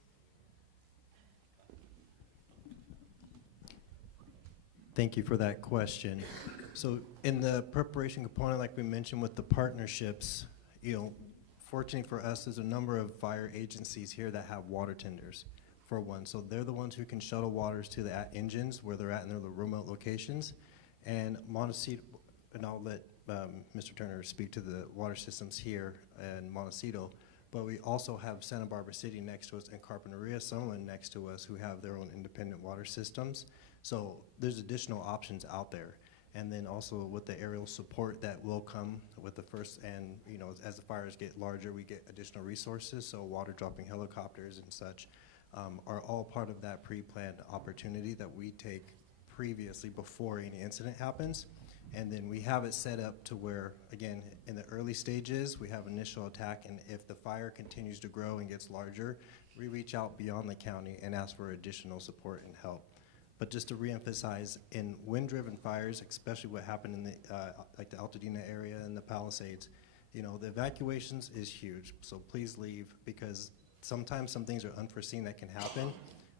Thank you for that question. So in the preparation component, like we mentioned with the partnerships, fortunately for us, there's a number of fire agencies here that have water tenders, for one. So they're the ones who can shuttle waters to the engines where they're at in their remote locations. And Montecito, and I'll let Mr. Turner speak to the water systems here in Montecito, but we also have Santa Barbara City next to us and Carpinteria, Summerlin next to us, who have their own independent water systems. So there's additional options out there. And then also with the aerial support that will come with the first, and as the fires get larger, we get additional resources. So water dropping helicopters and such are all part of that pre-planned opportunity that we take previously before any incident happens. And then we have it set up to where, again, in the early stages, we have initial attack, and if the fire continues to grow and gets larger, we reach out beyond the county and ask for additional support and help. But just to reemphasize, in wind-driven fires, especially what happened in the Altadena area and the Palisades, the evacuations is huge. So please leave, because sometimes some things are unforeseen that can happen,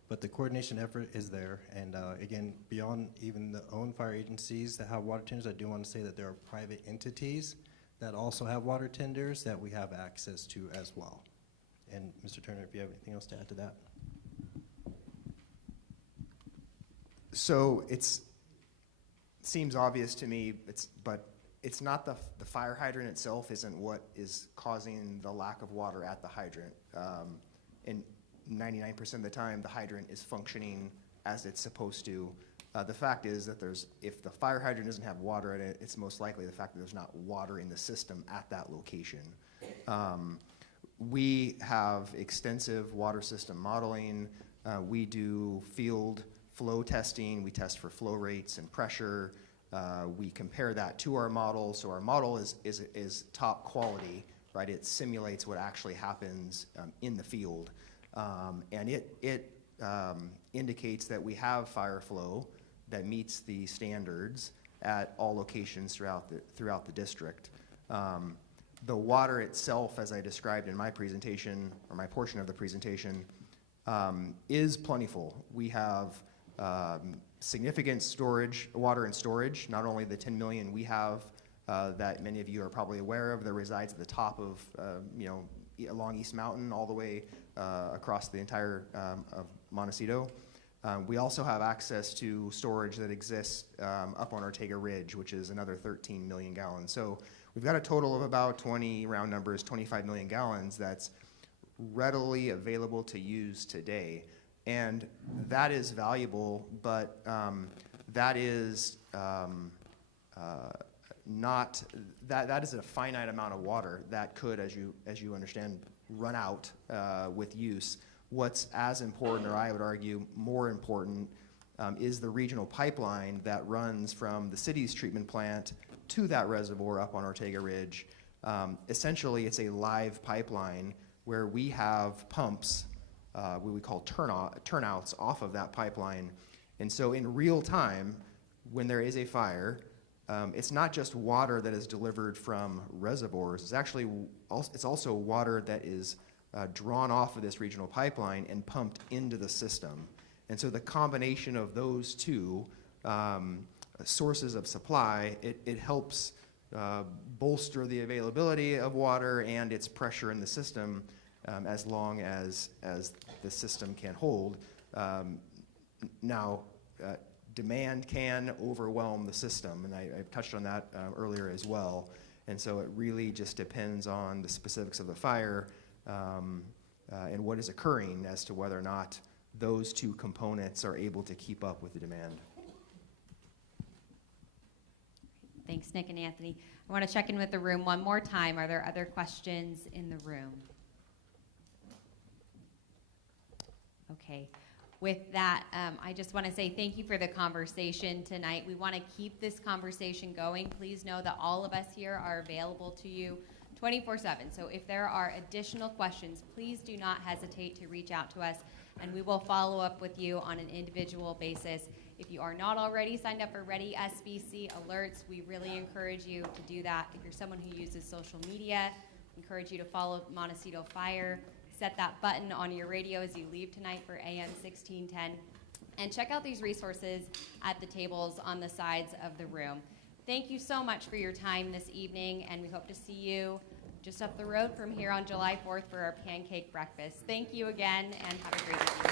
but the coordination effort is there. And again, beyond even the own fire agencies that have water tenders, I do want to say that there are private entities that also have water tenders that we have access to as well. And Mr. Turner, if you have anything else to add to that. So it seems obvious to me, but it's not the fire hydrant itself isn't what is causing the lack of water at the hydrant. And 99% of the time, the hydrant is functioning as it's supposed to. The fact is that if the fire hydrant doesn't have water in it, it's most likely the fact that there's not water in the system at that location. We have extensive water system modeling. We do field flow testing. We test for flow rates and pressure. We compare that to our model. So our model is top quality, right? It simulates what actually happens in the field. And it indicates that we have fire flow that meets the standards at all locations throughout the district. The water itself, as I described in my presentation, or my portion of the presentation, is plentiful. We have significant water and storage, not only the 10 million we have that many of you are probably aware of that resides at the top of, along East Mountain all the way across the entire of Montecito. We also have access to storage that exists up on Ortega Ridge, which is another 13 million gallons. So we've got a total of about 25 million gallons that's readily available to use today. And that is valuable, but that is not, that is a finite amount of water that could, as you understand, run out with use. What's as important, or I would argue more important, is the regional pipeline that runs from the city's treatment plant to that reservoir up on Ortega Ridge. Essentially, it's a live pipeline where we have pumps, what we call turnouts off of that pipeline. And so in real time, when there is a fire, it's not just water that is delivered from reservoirs. It's also water that is drawn off of this regional pipeline and pumped into the system. And so the combination of those two sources of supply, it helps bolster the availability of water and its pressure in the system as long as the system can hold. Now, demand can overwhelm the system, and I've touched on that earlier as well. And so it really just depends on the specifics of the fire and what is occurring as to whether or not those two components are able to keep up with the demand. Thanks, Nick and Anthony. I want to check in with the room one more time. Are there other questions in the room? Okay. With that, I just want to say thank you for the conversation tonight. We want to keep this conversation going. Please know that all of us here are available to you 24/7. So if there are additional questions, please do not hesitate to reach out to us, and we will follow up with you on an individual basis. If you are not already signed up for Ready SBC alerts, we really encourage you to do that. If you're someone who uses social media, encourage you to follow Montecito Fire. Set that button on your radio as you leave tonight for AM 1610. And check out these resources at the tables on the sides of the room. Thank you so much for your time this evening, and we hope to see you just up the road from here on July 4th for our pancake breakfast. Thank you again, and have a great evening.